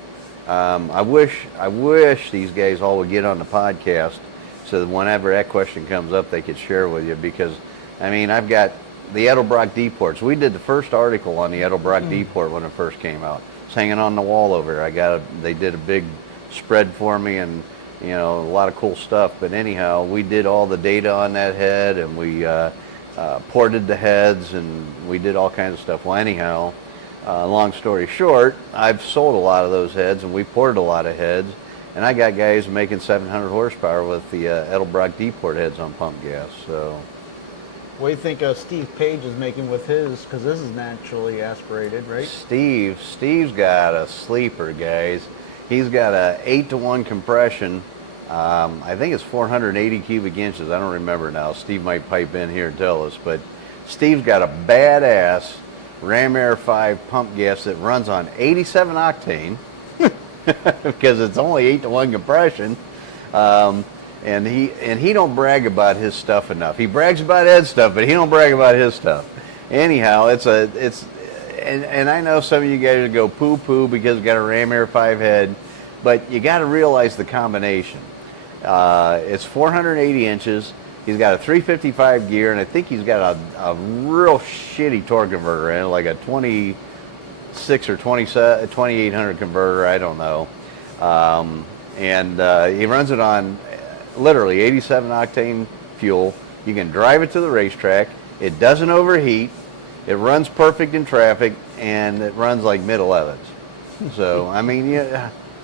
I wish these guys all would get on the podcast so that whenever that question comes up, they could share with you, because, I mean, I've got the Edelbrock D-ports. We did the first article on the Edelbrock D-port when it first came out. It's hanging on the wall over there. They did a big spread for me, and a lot of cool stuff. But anyhow, we did all the data on that head, and we ported the heads, and we did all kinds of stuff. Well, anyhow, long story short, I've sold a lot of those heads, and we ported a lot of heads, and I got guys making 700 horsepower with the Edelbrock D-port heads on pump gas. So, what do you think Steve Page is making with his? Because this is naturally aspirated, right? Steve's got a sleeper, guys. He's got a 8-to-1 compression. I think it's 480 cubic inches. I don't remember now. Steve might pipe in here and tell us, but Steve's got a badass Ram Air 5 pump gas that runs on 87 octane because it's only 8-to-1 compression. And he don't brag about his stuff enough. He brags about Ed's stuff, but he don't brag about his stuff. Anyhow, and I know some of you guys go poo because it's got a Ram Air 5 head, but you got to realize the combination. It's 480 inches. He's got a 355 gear, and I think he's got a real shitty torque converter in it, like a 26 or 2800 converter, I don't know. And he runs it on literally 87 octane fuel. You can drive it to the racetrack. It doesn't overheat. It runs perfect in traffic, and it runs like mid-11s. So, I mean,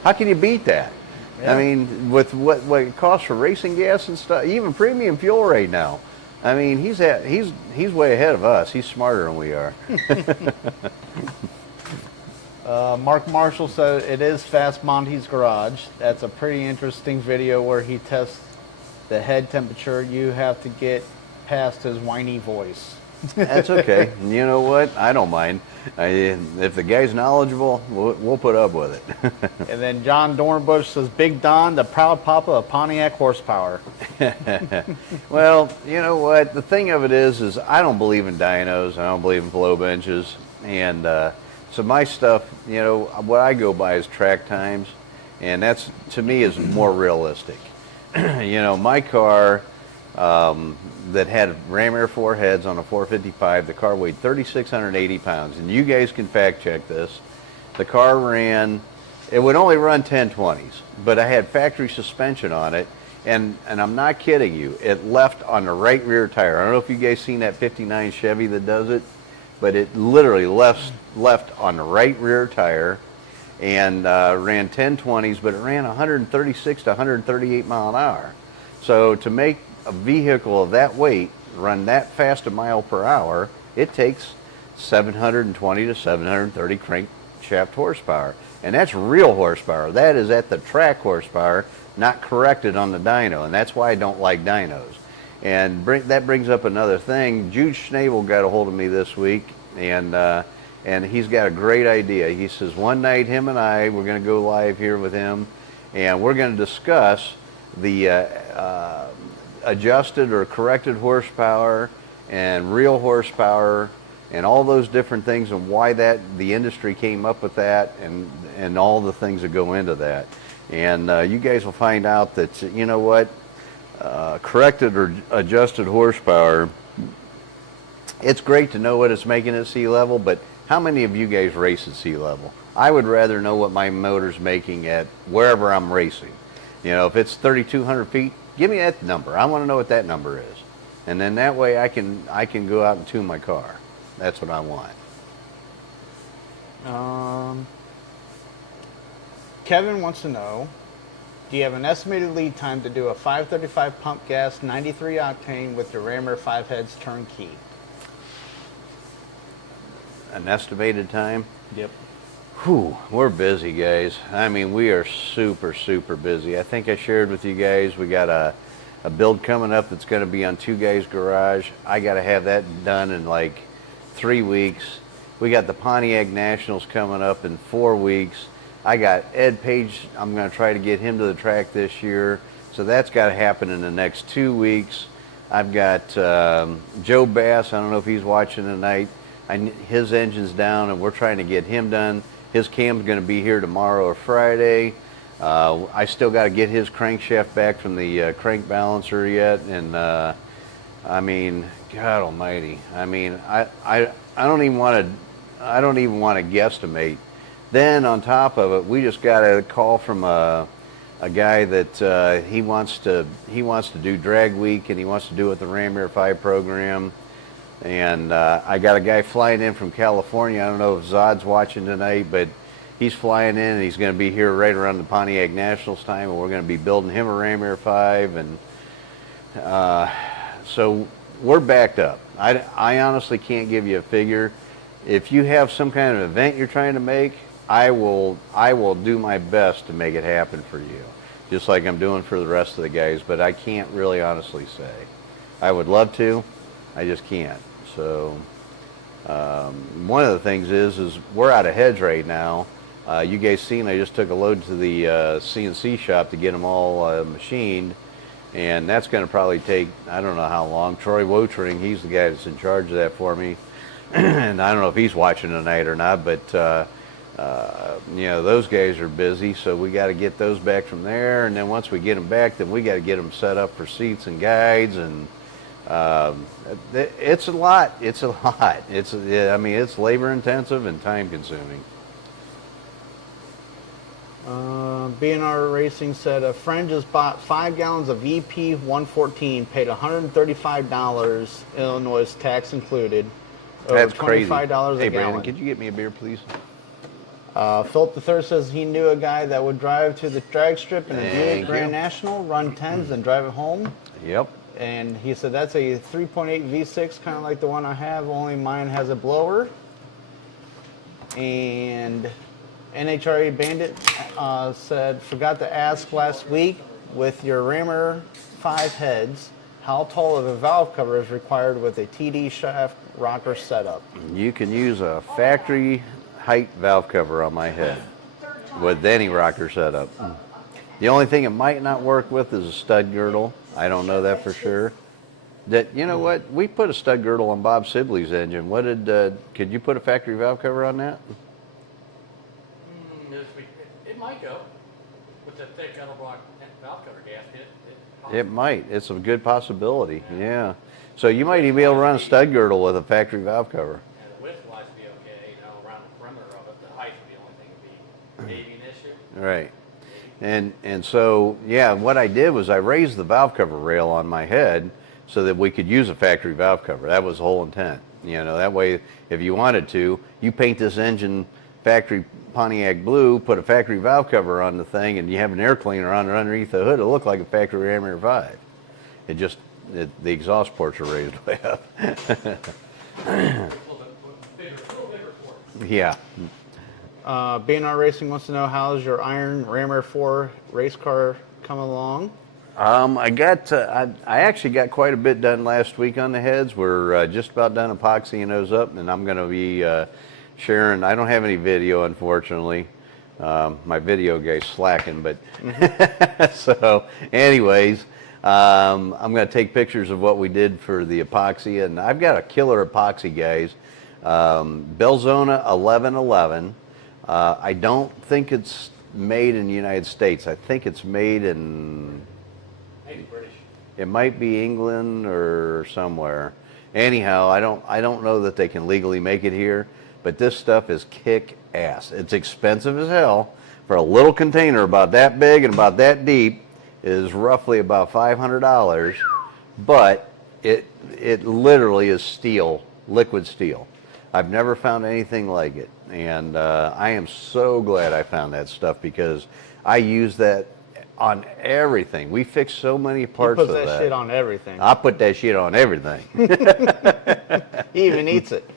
how can you beat that? Yeah. I mean, with what it costs for racing gas and stuff, even premium fuel right now. I mean, he's way ahead of us. He's smarter than we are. Mark Marshall said it is Fast Monty's Garage. That's a pretty interesting video where he tests the head temperature. You have to get past his whiny voice. That's okay. You know what? I don't mind. If the guy's knowledgeable, we'll put up with it. And then John Dornbush says, Big Don, the proud papa of Pontiac horsepower. Well, you know what? The thing of it is I don't believe in dynos. I don't believe in flow benches. And so my stuff, what I go by is track times. And that's, to me, is more realistic. My car that had Ram Air 4 heads on a 455, the car weighed 3,680 pounds. And you guys can fact check this. The car it would only run 1020s, but I had factory suspension on it. And I'm not kidding you, it left on the right rear tire. I don't know if you guys seen that 59 Chevy that does it, but it literally left on the right rear tire and ran 1020s, but it ran 136 to 138 mile an hour. So to make a vehicle of that weight run that fast a mile per hour, it takes 720 to 730 crankshaft horsepower. And that's real horsepower. That is at the track horsepower, not corrected on the dyno. And that's why I don't like dynos. And that brings up another thing. Jude Schnabel got a hold of me this week, and he's got a great idea. He says one night him and we're going to go live here with him, and we're going to discuss the adjusted or corrected horsepower and real horsepower and all those different things, and why the industry came up with that, and all the things that go into that. And you guys will find out that, corrected or adjusted horsepower, it's great to know what it's making at sea level, but how many of you guys race at sea level? I would rather know what my motor's making at wherever I'm racing. If it's 3,200 feet, give me that number. I want to know what that number is. And then that way I can go out and tune my car. That's what I want. Kevin wants to know, do you have an estimated lead time to do a 535 pump gas 93 octane with your Ram Air 5 heads turnkey? An estimated time? Yep. Whew, we're busy, guys. I mean, we are super, super busy. I think I shared with you guys, we got a build coming up that's going to be on two guys' garage. I got to have that done in like 3 weeks. We got the Pontiac Nationals coming up in 4 weeks. I got Ed Page. I'm going to try to get him to the track this year. So that's got to happen in the next 2 weeks. I've got Joe Bass. I don't know if he's watching tonight. His engine's down, and we're trying to get him done. His cam's going to be here tomorrow or Friday. I still got to get his crankshaft back from the crank balancer yet, and I mean, God Almighty. I mean, I don't even want to guesstimate. Then on top of it, we just got a call from a guy that he wants to do drag week, and he wants to do it with the Ram Air 5 program. And I got a guy flying in from California. I don't know if Zod's watching tonight, but he's flying in, and he's going to be here right around the Pontiac Nationals time, and we're going to be building him a Ram Air 5. And so we're backed up. I honestly can't give you a figure. If you have some kind of event you're trying to make, I will do my best to make it happen for you, just like I'm doing for the rest of the guys, but I can't really honestly say. I would love to, I just can't. So one of the things is we're out of heads right now. You guys seen I just took a load to the CNC shop to get them all machined, and that's going to probably take, I don't know how long. Troy Wotering, he's the guy that's in charge of that for me, and I don't know if he's watching tonight or not, but you know, those guys are busy, so we got to get those back from there, and then once we get them back, then we got to get them set up for seats and guides, and it's a lot. It's a lot. I mean, it's labor intensive and time consuming. BNR Racing said a friend just bought 5 gallons of EP 114, paid $135, Illinois tax included. That's crazy. $25 a gallon. Hey, Brandon, could you get me a beer, please? Philip III says he knew a guy that would drive to the drag strip in a Buick Thank Grand you. National, run 10s, and drive it home. Yep. And he said that's a 3.8 V6, kind of like the one I have, only mine has a blower. And NHRA Bandit said, forgot to ask last week, with your Rammer 5 heads, how tall of a valve cover is required with a TD shaft rocker setup? You can use a factory height valve cover on my head with any rocker setup. The only thing it might not work with is a stud girdle. I don't know that for sure. You know what? We put a stud girdle on Bob Sibley's engine. Could you put a factory valve cover on that? It might go with the thick metal block valve cover gasket. It might. It's a good possibility. Yeah. So you might even be able to run a stud girdle with a factory valve cover. And the width wise be okay, you know, around the perimeter of it. The height would be the only thing would be maybe an issue. Right. And so, yeah, what I did was I raised the valve cover rail on my head so that we could use a factory valve cover. That was the whole intent. You know, that way, if you wanted to, you paint this engine factory Pontiac blue, put a factory valve cover on the thing, and you have an air cleaner on it underneath the hood. It'll look like a factory Ram Air 5. The exhaust ports are raised way up. A little bigger ports. Yeah. BNR Racing wants to know, how's your Iron Ram Air 4 race car coming along? I actually got quite a bit done last week on the heads. We're just about done epoxying those up, and I'm going to be sharing. I don't have any video, unfortunately. My video guy's slacking, but so anyways, I'm going to take pictures of what we did for the epoxy, and I've got a killer epoxy, guys. Belzona 1111. I don't think it's made in the United States. I think it's made in, Maybe British. it might be England or somewhere. Anyhow, I don't know that they can legally make it here, but this stuff is kick ass. It's expensive as hell. For a little container about that big and about that deep is roughly about $500, but it literally is steel, liquid steel. I've never found anything like it, and I am so glad I found that stuff, because I use that On everything. We fix so many He parts puts of that shit on everything. I put that shit on everything. He even eats it.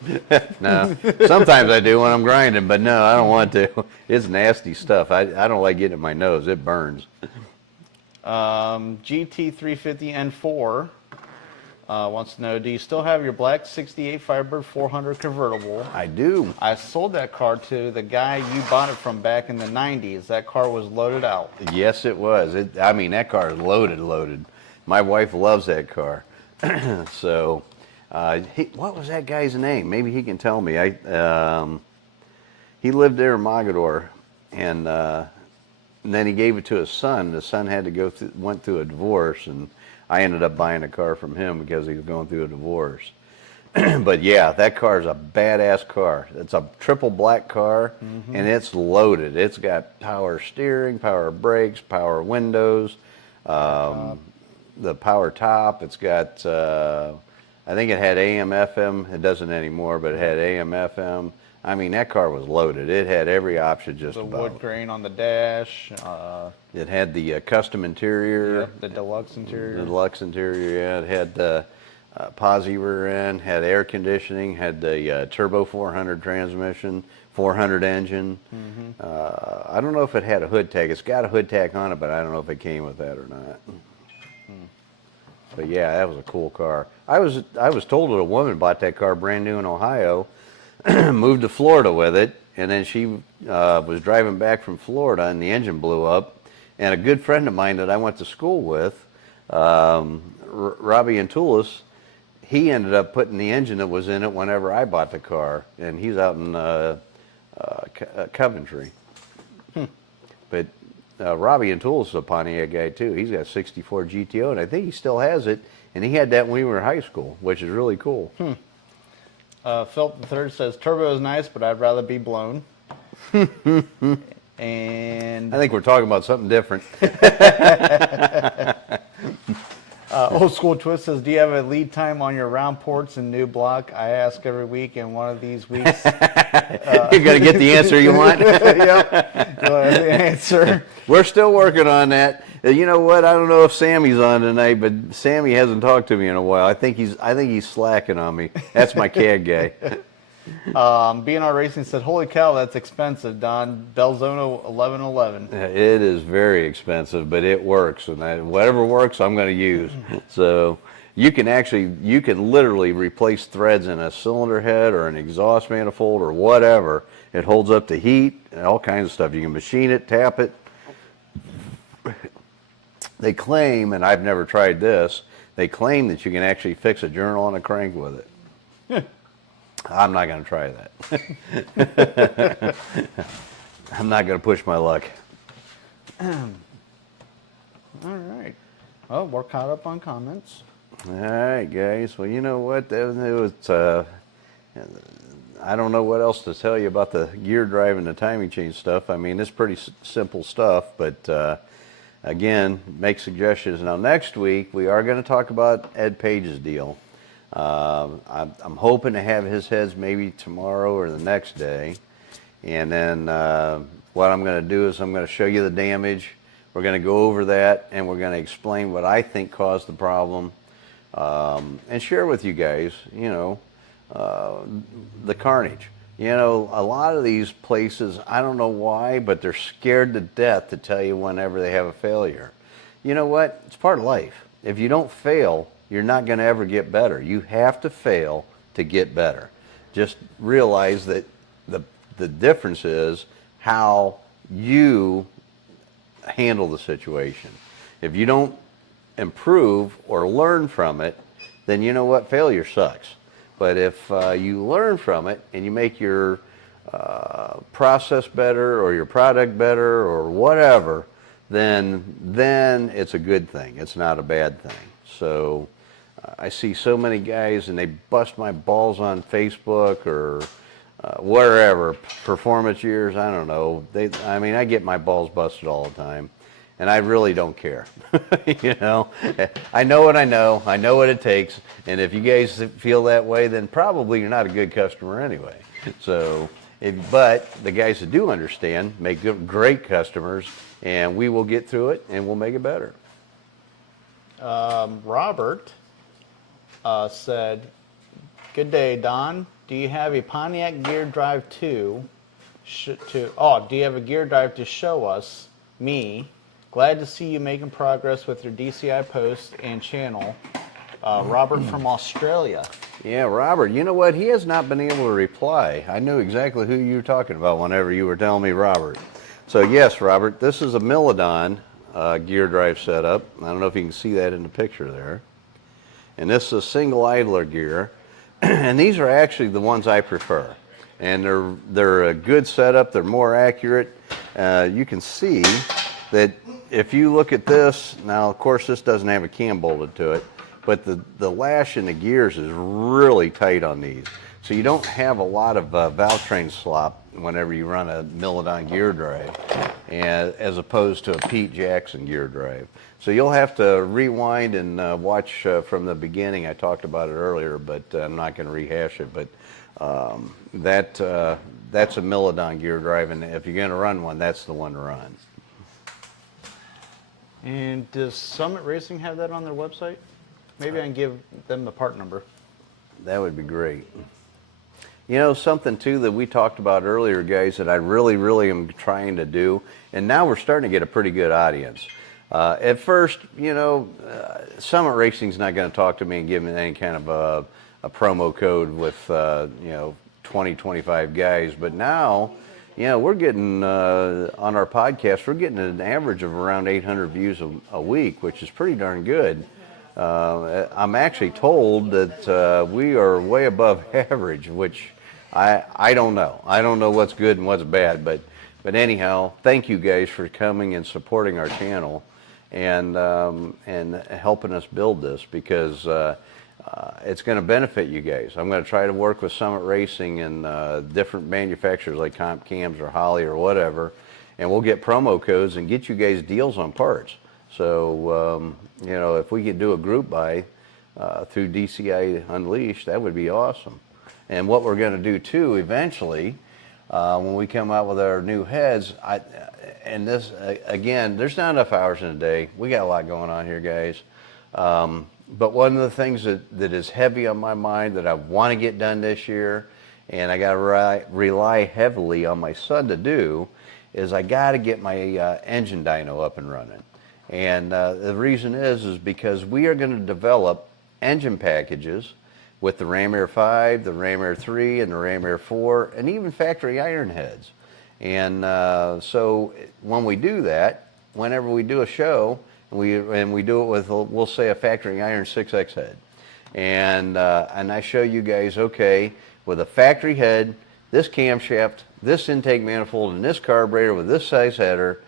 No, sometimes I do when I'm grinding, but no, I don't want to. It's nasty stuff. I don't like getting it in my nose. It burns. GT350N4 wants to know, do you still have your black 68 Firebird 400 convertible? I do. I sold that car to the guy you bought it from back in the 90s. That car was loaded out. Yes, it was. I mean, that car is loaded. My wife loves that car. So, what was that guy's name? Maybe he can tell me. He lived there in Mogador, and then he gave it to his son. The son had to went through a divorce, and I ended up buying a car from him because he was going through a divorce. But yeah, that car is a badass car. It's a triple black car, and it's loaded. It's got power steering, power brakes, power windows, the power top. It's got, I think it had AM, FM. It doesn't anymore, but it had AM, FM. I mean, that car was loaded. It had every option just The about. wood grain on the dash. It had the custom interior. The deluxe interior. The deluxe interior, yeah. It had the posi rear end, had air conditioning, had the turbo 400 transmission, 400 engine. I don't know if it had a hood tag. It's got a hood tag on it, but I don't know if it came with that or not. But yeah, that was a cool car. I was told that a woman bought that car brand new in Ohio, moved to Florida with it, and then she was driving back from Florida and the engine blew up. And a good friend of mine that I went to school with, Robbie Antulis, he ended up putting the engine that was in it whenever I bought the car, and he's out in Coventry. But Robbie Antulis is a Pontiac guy too. He's got a 64 GTO, and I think he still has it, and he had that when we were in high school, which is really cool. Philip III says, turbo is nice, but I'd rather be blown. And I think we're talking about something different. Old School Twist says, do you have a lead time on your round ports and new block? I ask every week, and one of these weeks... You're going to get the answer you want? Yep. You'll have the answer. We're still working on that. You know what? I don't know if Sammy's on tonight, but Sammy hasn't talked to me in a while. I think he's slacking on me. That's my CAD guy. BNR Racing said, holy cow, that's expensive, Don. Belzona 1111. It is very expensive, but it works. And whatever works, I'm going to use. So you can literally replace threads in a cylinder head or an exhaust manifold or whatever. It holds up to heat and all kinds of stuff. You can machine it, tap it. They claim, and I've never tried this, they claim that you can actually fix a journal on a crank with it. I'm not going to try that. I'm not going to push my luck. All right. Well, we're caught up on comments. All right, guys. Well, you know what? I don't know what else to tell you about the gear drive and the timing chain stuff. I mean, it's pretty simple stuff, but again, make suggestions. Now, next week, we are going to talk about Ed Page's deal. I'm hoping to have his heads maybe tomorrow or the next day. And then what I'm going to do is I'm going to show you the damage. We're going to go over that, and we're going to explain what I think caused the problem, and share with you guys, the carnage. A lot of these places, I don't know why, but they're scared to death to tell you whenever they have a failure. You know what? It's part of life. If you don't fail, you're not going to ever get better. You have to fail to get better. Just realize that the difference is how you handle the situation. If you don't improve or learn from it, then you know what? Failure sucks. But if you learn from it and you make your process better or your product better or whatever, then it's a good thing. It's not a bad thing. So I see so many guys and they bust my balls on Facebook or wherever, performance years, I don't know. I get my balls busted all the time, and I really don't care. I know what I know. I know what it takes, and if you guys feel that way, then probably you're not a good customer anyway. So But the guys that do understand make great customers, and we will get through it and we'll make it better. Robert said, "Good day, Don. Do you have a Pontiac gear drive do you have a gear drive to show us? Me. Glad to see you making progress with your DCI post and channel." Robert from Australia. Yeah, Robert, you know what? He has not been able to reply. I knew exactly who you were talking about whenever you were telling me Robert. So yes, Robert, this is a Milodon gear drive setup. I don't know if you can see that in the picture there. And this is a single idler gear. And these are actually the ones I prefer. And they're a good setup. They're more accurate. You can see that if you look at this, now of course this doesn't have a cam bolted to it, but the lash in the gears is really tight on these. So you don't have a lot of valve train slop whenever you run a Milodon gear drive, and as opposed to a Pete Jackson gear drive. So you'll have to rewind and watch from the beginning. I talked about it earlier, but I'm not going to rehash it. But that's a Milodon gear drive, and if you're going to run one, that's the one to run. And does Summit Racing have that on their website? Maybe I can give them the part number. That would be great. You know, something too that we talked about earlier, guys, that I really am trying to do, and now we're starting to get a pretty good audience. At first, you know, Summit Racing's not going to talk to me and give me any kind of a promo code with, you know, 20, 25 guys. But now, you know, we're getting, on our podcast, we're getting an average of around 800 views a week, which is pretty darn good. I'm actually told that we are way above average, which I don't know. I don't know what's good and what's bad, but anyhow, thank you guys for coming and supporting our channel and helping us build this, because it's going to benefit you guys. I'm going to try to work with Summit Racing and different manufacturers like Comp Cams or Holly or whatever, and we'll get promo codes and get you guys deals on parts. So, you know, if we could do a group buy through DCI Unleashed, that would be awesome. And what we're going to do too, eventually, when we come out with our new heads, and this, again, there's not enough hours in a day. We got a lot going on here, guys. But one of the things that is heavy on my mind that I want to get done this year, and I got to rely heavily on my son to do, is I got to get my engine dyno up and running. And the reason is because we are going to develop engine packages with the Ram Air 5, the Ram Air 3, and the Ram Air 4, and even factory iron heads. And so when we do that, whenever we do a show, and we do it with, we'll say, a factory iron 6X head. And I show you guys, okay, with a factory head, this camshaft, this intake manifold, and this carburetor with this size header,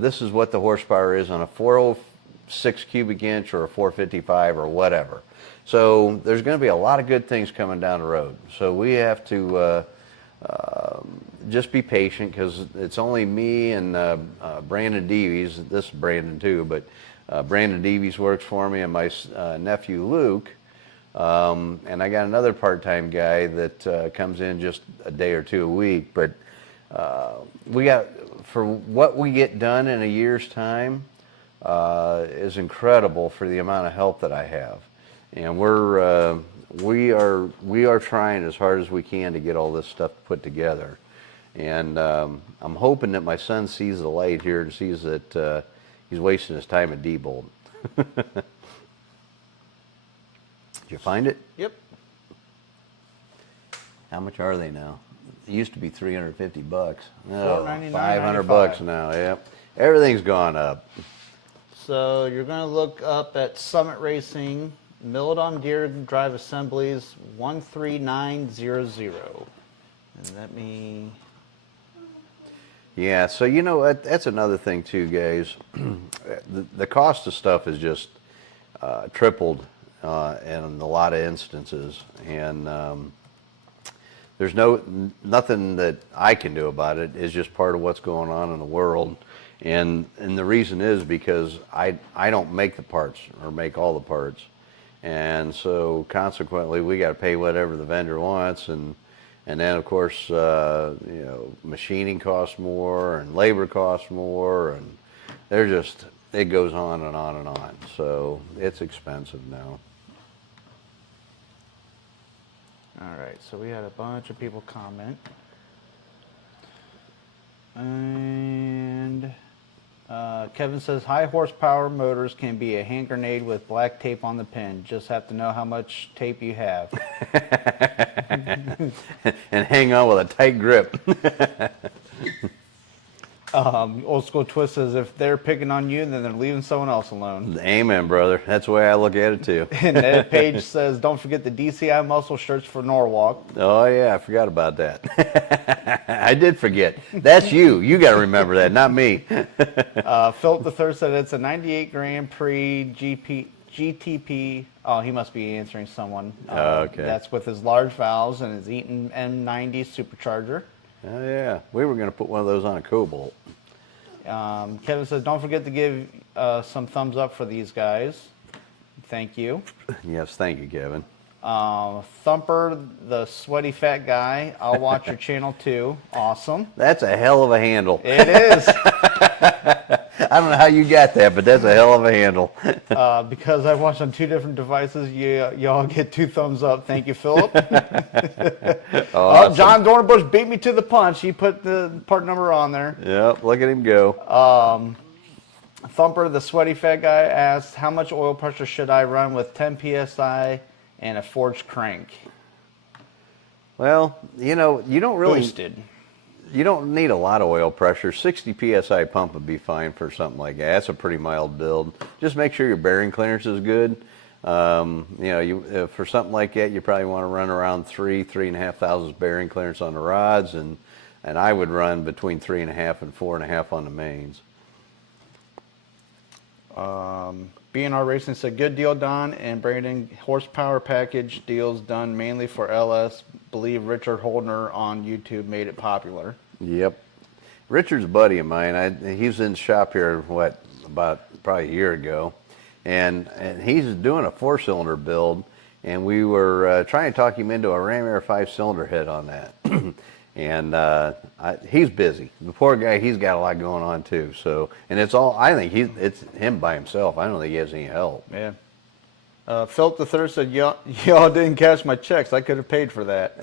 this is what the horsepower is on a 406 cubic inch or a 455 or whatever. So there's going to be a lot of good things coming down the road. So we have to just be patient, because it's only me and Brandon Deavies. This is Brandon too, but Brandon Deavies works for me, and my nephew Luke. And I got another part-time guy that comes in just a day or two a week. But we got, for what we get done in a year's time, is incredible for the amount of help that I have. And we are trying as hard as we can to get all this stuff put together. And I'm hoping that my son sees the light here and sees that he's wasting his time at Diebold. Did you find it? Yep. How much are they now? It used to be $350. No, $499.95. $500 now. Yep. Everything's gone up. So you're going to look up at Summit Racing, Milodon Gear Drive Assemblies 13900. And let me... Yeah, so you know what, that's another thing too, guys. The cost of stuff is just tripled in a lot of instances, and there's nothing that I can do about it. It's just part of what's going on in the world, and the reason is because I don't make the parts or make all the parts, and so consequently we got to pay whatever the vendor wants, and And then, of course, machining costs more and labor costs more, and it goes on and on and on. So it's expensive now. All right, so we had a bunch of people comment. And Kevin says, high horsepower motors can be a hand grenade with black tape on the pin. Just have to know how much tape you have. And hang on with a tight grip. Old School Twist says, if they're picking on you, then they're leaving someone else alone. Amen, brother. That's the way I look at it, too. And Ed Page says, don't forget the DCI muscle shirts for Norwalk. Oh, yeah, I forgot about that. I did forget. That's you. You got to remember that, not me. Philip III said it's a 98 Grand Prix GTP. Oh, he must be answering someone. Okay. That's with his large valves and his Eaton M90 supercharger. Oh, yeah. We were going to put one of those on a Cobalt. Kevin says, don't forget to give some thumbs up for these guys. Thank you. Yes, thank you, Kevin. Thumper, the sweaty fat guy. I'll watch your channel too. Awesome. That's a hell of a handle. It is. I don't know how you got that, but that's a hell of a handle. Because I watched on 2 different devices, y'all get 2 thumbs up. Thank you, Philip. Awesome. John Dornbush beat me to the punch. He put the part number on there. Yep, look at him go. Thumper, the sweaty fat guy, asked, how much oil pressure should I run with 10 PSI and a forged crank? Well, you don't really... Boosted. You don't need a lot of oil pressure. 60 PSI pump would be fine for something like that. That's a pretty mild build. Just make sure your bearing clearance is good. For something like that, you probably want to run around 3.5 thousandths bearing clearance on the rods, and I would run between 3.5 and 4.5 on the mains. B&R Racing said, good deal, Don and Brandon. Horsepower package deals done mainly for LS. Believe Richard Holdner on YouTube made it popular. Yep. Richard's a buddy of mine. He was in the shop here, about probably a year ago. And he's doing a 4-cylinder build. And we were trying to talk him into a Ram Air 5-cylinder head on that. And he's busy. The poor guy, he's got a lot going on too. So, and I think it's him by himself. I don't think he has any help. Yeah. Philip III said, y'all didn't cash my checks. I could have paid for that.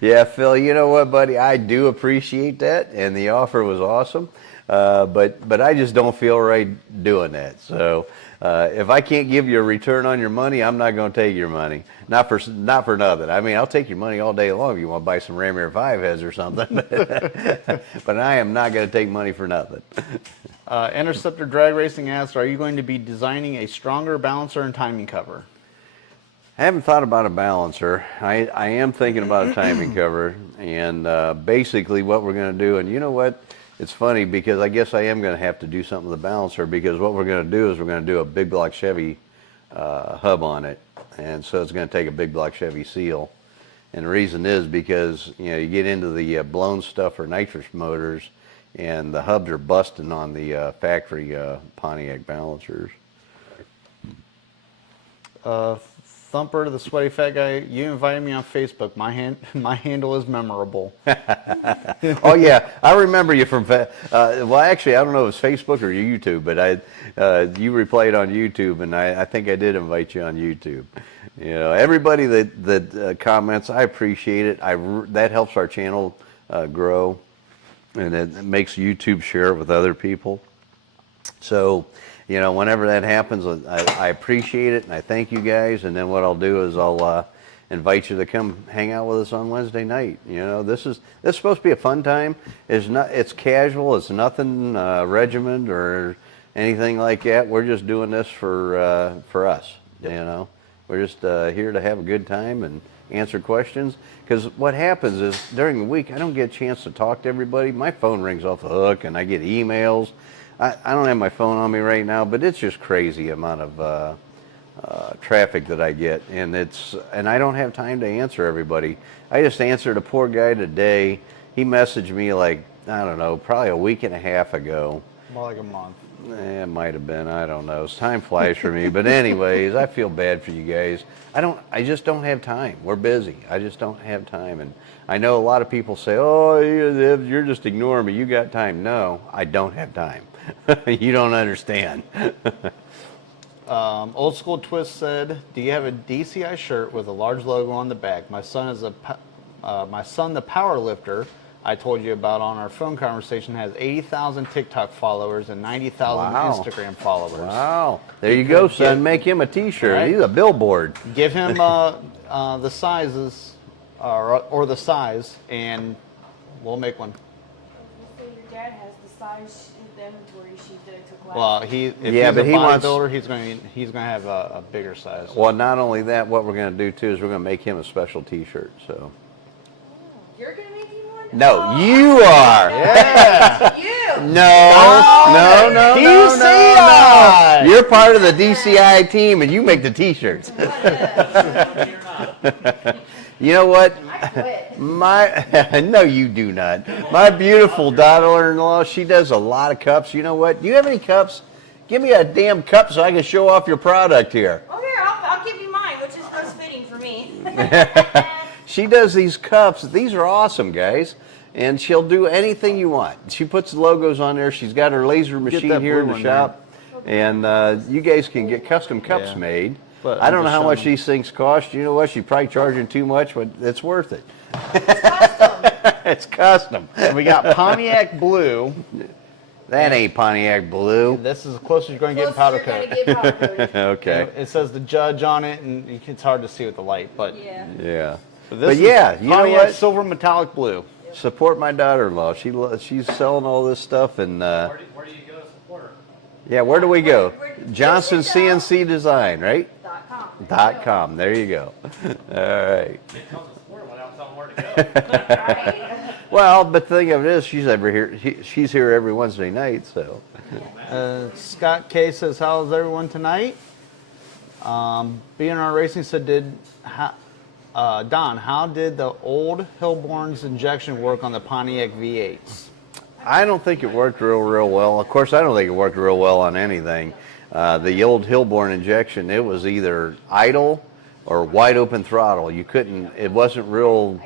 Yeah, Phil, you know what, buddy? I do appreciate that, and the offer was awesome. But I just don't feel right doing that. So if I can't give you a return on your money, I'm not going to take your money. Not for nothing. I mean, I'll take your money all day long if you want to buy some Ram Air 5 heads or something. But I am not going to take money for nothing. Interceptor Drag Racing asked, are you going to be designing a stronger balancer and timing cover? I haven't thought about a balancer. I am thinking about a timing cover, and basically what we're going to do, and you know what? It's funny because I guess I am going to have to do something with the balancer, because what we're going to do is we're going to do a big block Chevy hub on it, and so it's going to take a big block Chevy seal. And the reason is because you get into the blown stuff for nitrous motors, and the hubs are busting on the factory Pontiac balancers. Thumper, the sweaty fat guy, you invited me on Facebook. My handle is memorable. Oh yeah, I remember you from. Well, actually, I don't know if it's Facebook or YouTube, but you replayed on YouTube, and I think I did invite you on YouTube. Everybody that comments, I appreciate it. That helps our channel grow, and it makes YouTube share it with other people. So, whenever that happens, I appreciate it, and I thank you guys. And then what I'll do is I'll invite you to come hang out with us on Wednesday night. This is supposed to be a fun time. It's casual. It's nothing regimented or anything like that. We're just doing this for us. We're just here to have a good time and answer questions. Because what happens is during the week I don't get a chance to talk to everybody. My phone rings off the hook, and I get emails. I don't have my phone on me right now, but it's just crazy amount of traffic that I get, and I don't have time to answer everybody. I just answered a poor guy today. He messaged me like, I don't know, probably a week and a half ago. More like a month. It might have been. I don't know. Time flies for me. But anyways, I feel bad for you guys. I just don't have time. We're busy. I just don't have time. And I know a lot of people say, "Oh, you're just ignoring me. You got time." No, I don't have time. You don't understand. Old School Twist said, "Do you have a DCI shirt with a large logo on the back? My son the power lifter I told you about on our phone conversation has 80,000 TikTok followers and 90,000 Wow. Instagram followers. Wow. There you go, son. Make him a T-shirt. Right. He's a billboard. Give him the sizes or the size, and we'll make one." So your dad has the size inventory sheet that I took last Well, week. if Yeah, he's but a he wants- bodybuilder, he's going to have a bigger size. Well, not only that, what we're going to do too is we're going to make him a special T-shirt. So. You're gonna make me one? No, Oh, you are. Yeah. You. No. DCI. You're part of the DCI team, and you make the T-shirts. You're not. You know what? I quit. No, you do not. My beautiful daughter-in-law, she does a lot of cups. You know what? Do you have any cups? Give me a damn cup so I can show off your product here. Oh, here, I'll give you mine, which is most fitting for me. She does these cups. These are awesome, guys. And she'll do anything you want. She puts the logos on there. She's got her laser machine that here in blue the one shop. And you guys can get custom cups Yeah. made. But I don't know just how much showing- these things cost. You know what? She's probably charging too much, but it's worth it. It's custom. And we got Pontiac Blue. That ain't Pontiac Blue. This is as close as you're going to get powder Closer coat. you're gonna get powder coated. Okay. It says the judge on it, and it's hard to see with the light. But Yeah. Yeah. this But is yeah, you know Pontiac what? silver metallic blue. Support my daughter-in-law. She's selling all this stuff, and Where do you go to support her? yeah, where do we go? Where- Johnson Digital. CNC Design, right? .com. .com. There you go. All right. Can't come to support her without telling where to go. Right? Well, but the thing of it is, she's here every Wednesday night. So Scott K says, "How's everyone tonight?" BNR Racing said, Don, how did the old Hillborn's injection work on the Pontiac V8s? I don't think it worked real well. Of course, I don't think it worked real well on anything. The old Hillborn injection, it was either idle or wide open throttle. You couldn't. It wasn't real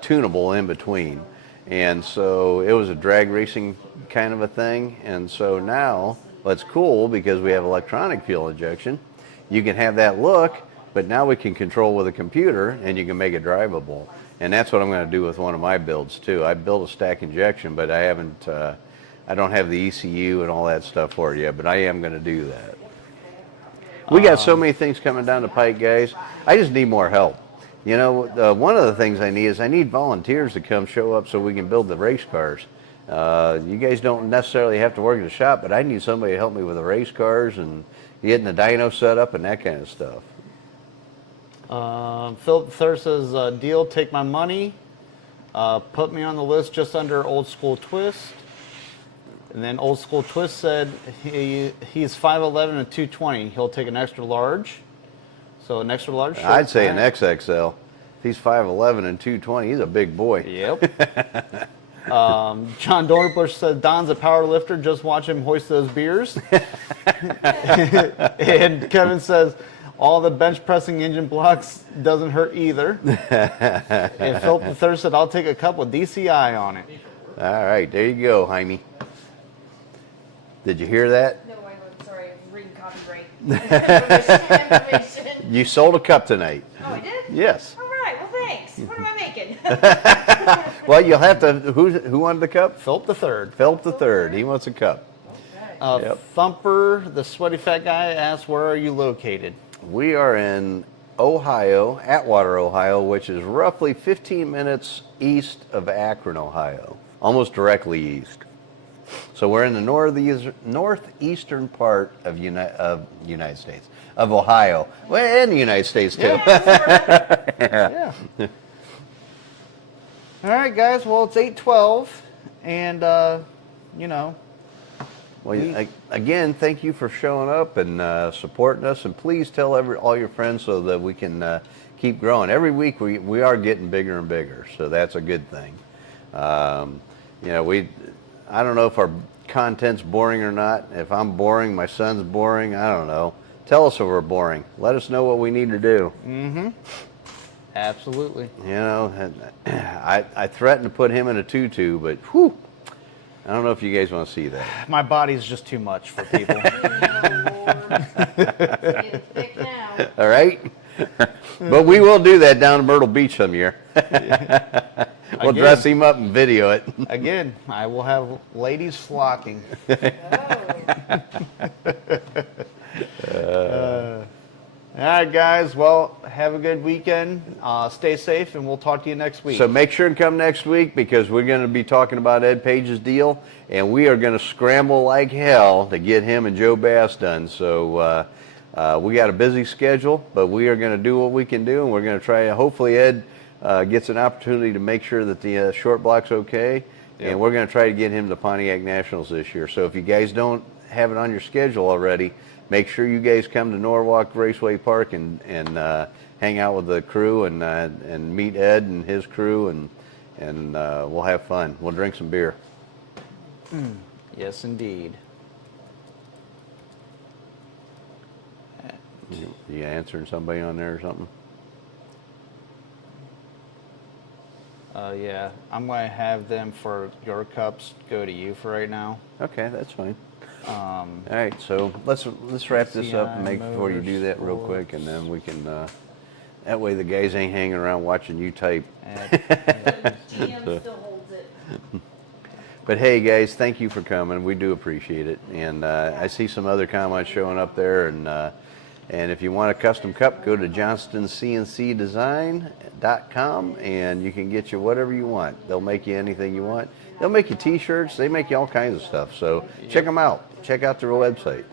tunable in between, and so it was a drag racing kind of a thing. And so now, well, it's cool because we have electronic fuel injection. You can have that look, but now we can control with a computer, and you can make it drivable. And that's what I'm going to do with one of my builds too. I built a stack injection, but I haven't. I don't have the ECU and all that stuff for it yet, but I am going to do that. We got so many things coming down the pike, guys. I just need more help. You know, one of the things I need volunteers to come show up so we can build the race cars. You guys don't necessarily have to work in the shop, but I need somebody to help me with the race cars and getting the dyno set up and that kind of stuff. Philip Thur says, "Deal, take my money. Put me on the list just under Old School Twist." And then Old School Twist said he's 5'11" and 220. He'll take an extra large. So an extra large shirt. I'd say an Alright. XXL. If he's 5'11" and 220, he's a big boy. Yep. John Dornbush said, "Don's a power lifter. Just watch him hoist those beers." And Kevin says, "All the bench pressing engine blocks doesn't hurt either." And Philip III said, "I'll take a cup with DCI on it." All right, there you go, Jaime. Did you hear that? No, I'm sorry, I'm reading copyright. Information. You sold a cup tonight. Oh, I did? Yes. All right, well, thanks. What am I making? Well, you'll have to. Who wanted the cup? Philip III. Philip the Third. He wants a cup. Yep. Thumper, the sweaty fat guy, asked, "Where are you located?" We are in Ohio, Atwater, Ohio, which is roughly 15 minutes east of Akron, Ohio, almost directly east. So we're in the northeastern part of United States, of Ohio, well, and the United States too. Yeah. All right, guys. Well, it's 8:12, and you know, Well, again, thank you for showing up and supporting us, and please tell all your friends so that we can keep growing. Every week we are getting bigger and bigger, so that's a good thing. You know, I don't know if our content's boring or not. If I'm boring, my son's boring, I don't know. Tell us if we're boring. Let us know what we need to do. Mm-hmm. Absolutely. You know, I threatened to put him in a tutu, but whew, I don't know if you guys want to see that. My body's just too much for people. It's thick now. All right? But we will do that down in Myrtle Beach some year. We'll dress him up and video it. Again, I will have ladies flocking. All right, guys. Well, have a good weekend. Stay safe, and we'll talk to you next week. So make sure and come next week because we're going to be talking about Ed Page's deal, and we are going to scramble like hell to get him and Joe Bass done. So we got a busy schedule, but we are going to do what we can do, and we're going to try. Hopefully, Ed gets an opportunity to make sure that the short block's okay, and we're going to try to get him to Pontiac Nationals this year. So if you guys don't have it on your schedule already, make sure you guys come to Norwalk Raceway Park and hang out with the crew and meet Ed and his crew, and we'll have fun. We'll drink some beer. Yes, indeed. You answering somebody on there or something? Yeah, I'm going to have them for your cups go to you for right now. Okay, that's fine. All right, so let's wrap this up and make before you do that real quick, and then we can. That way, the guys ain't hanging around watching you type. GM still holds it. But hey, guys, thank you for coming. We do appreciate it, and I see some other comments showing up there, and if you want a custom cup, go to johnstonCNCdesign.com, and you can get you whatever you want. They'll make you anything you want. They'll make you T-shirts. They make you all kinds of stuff. So check them out. Check out their website.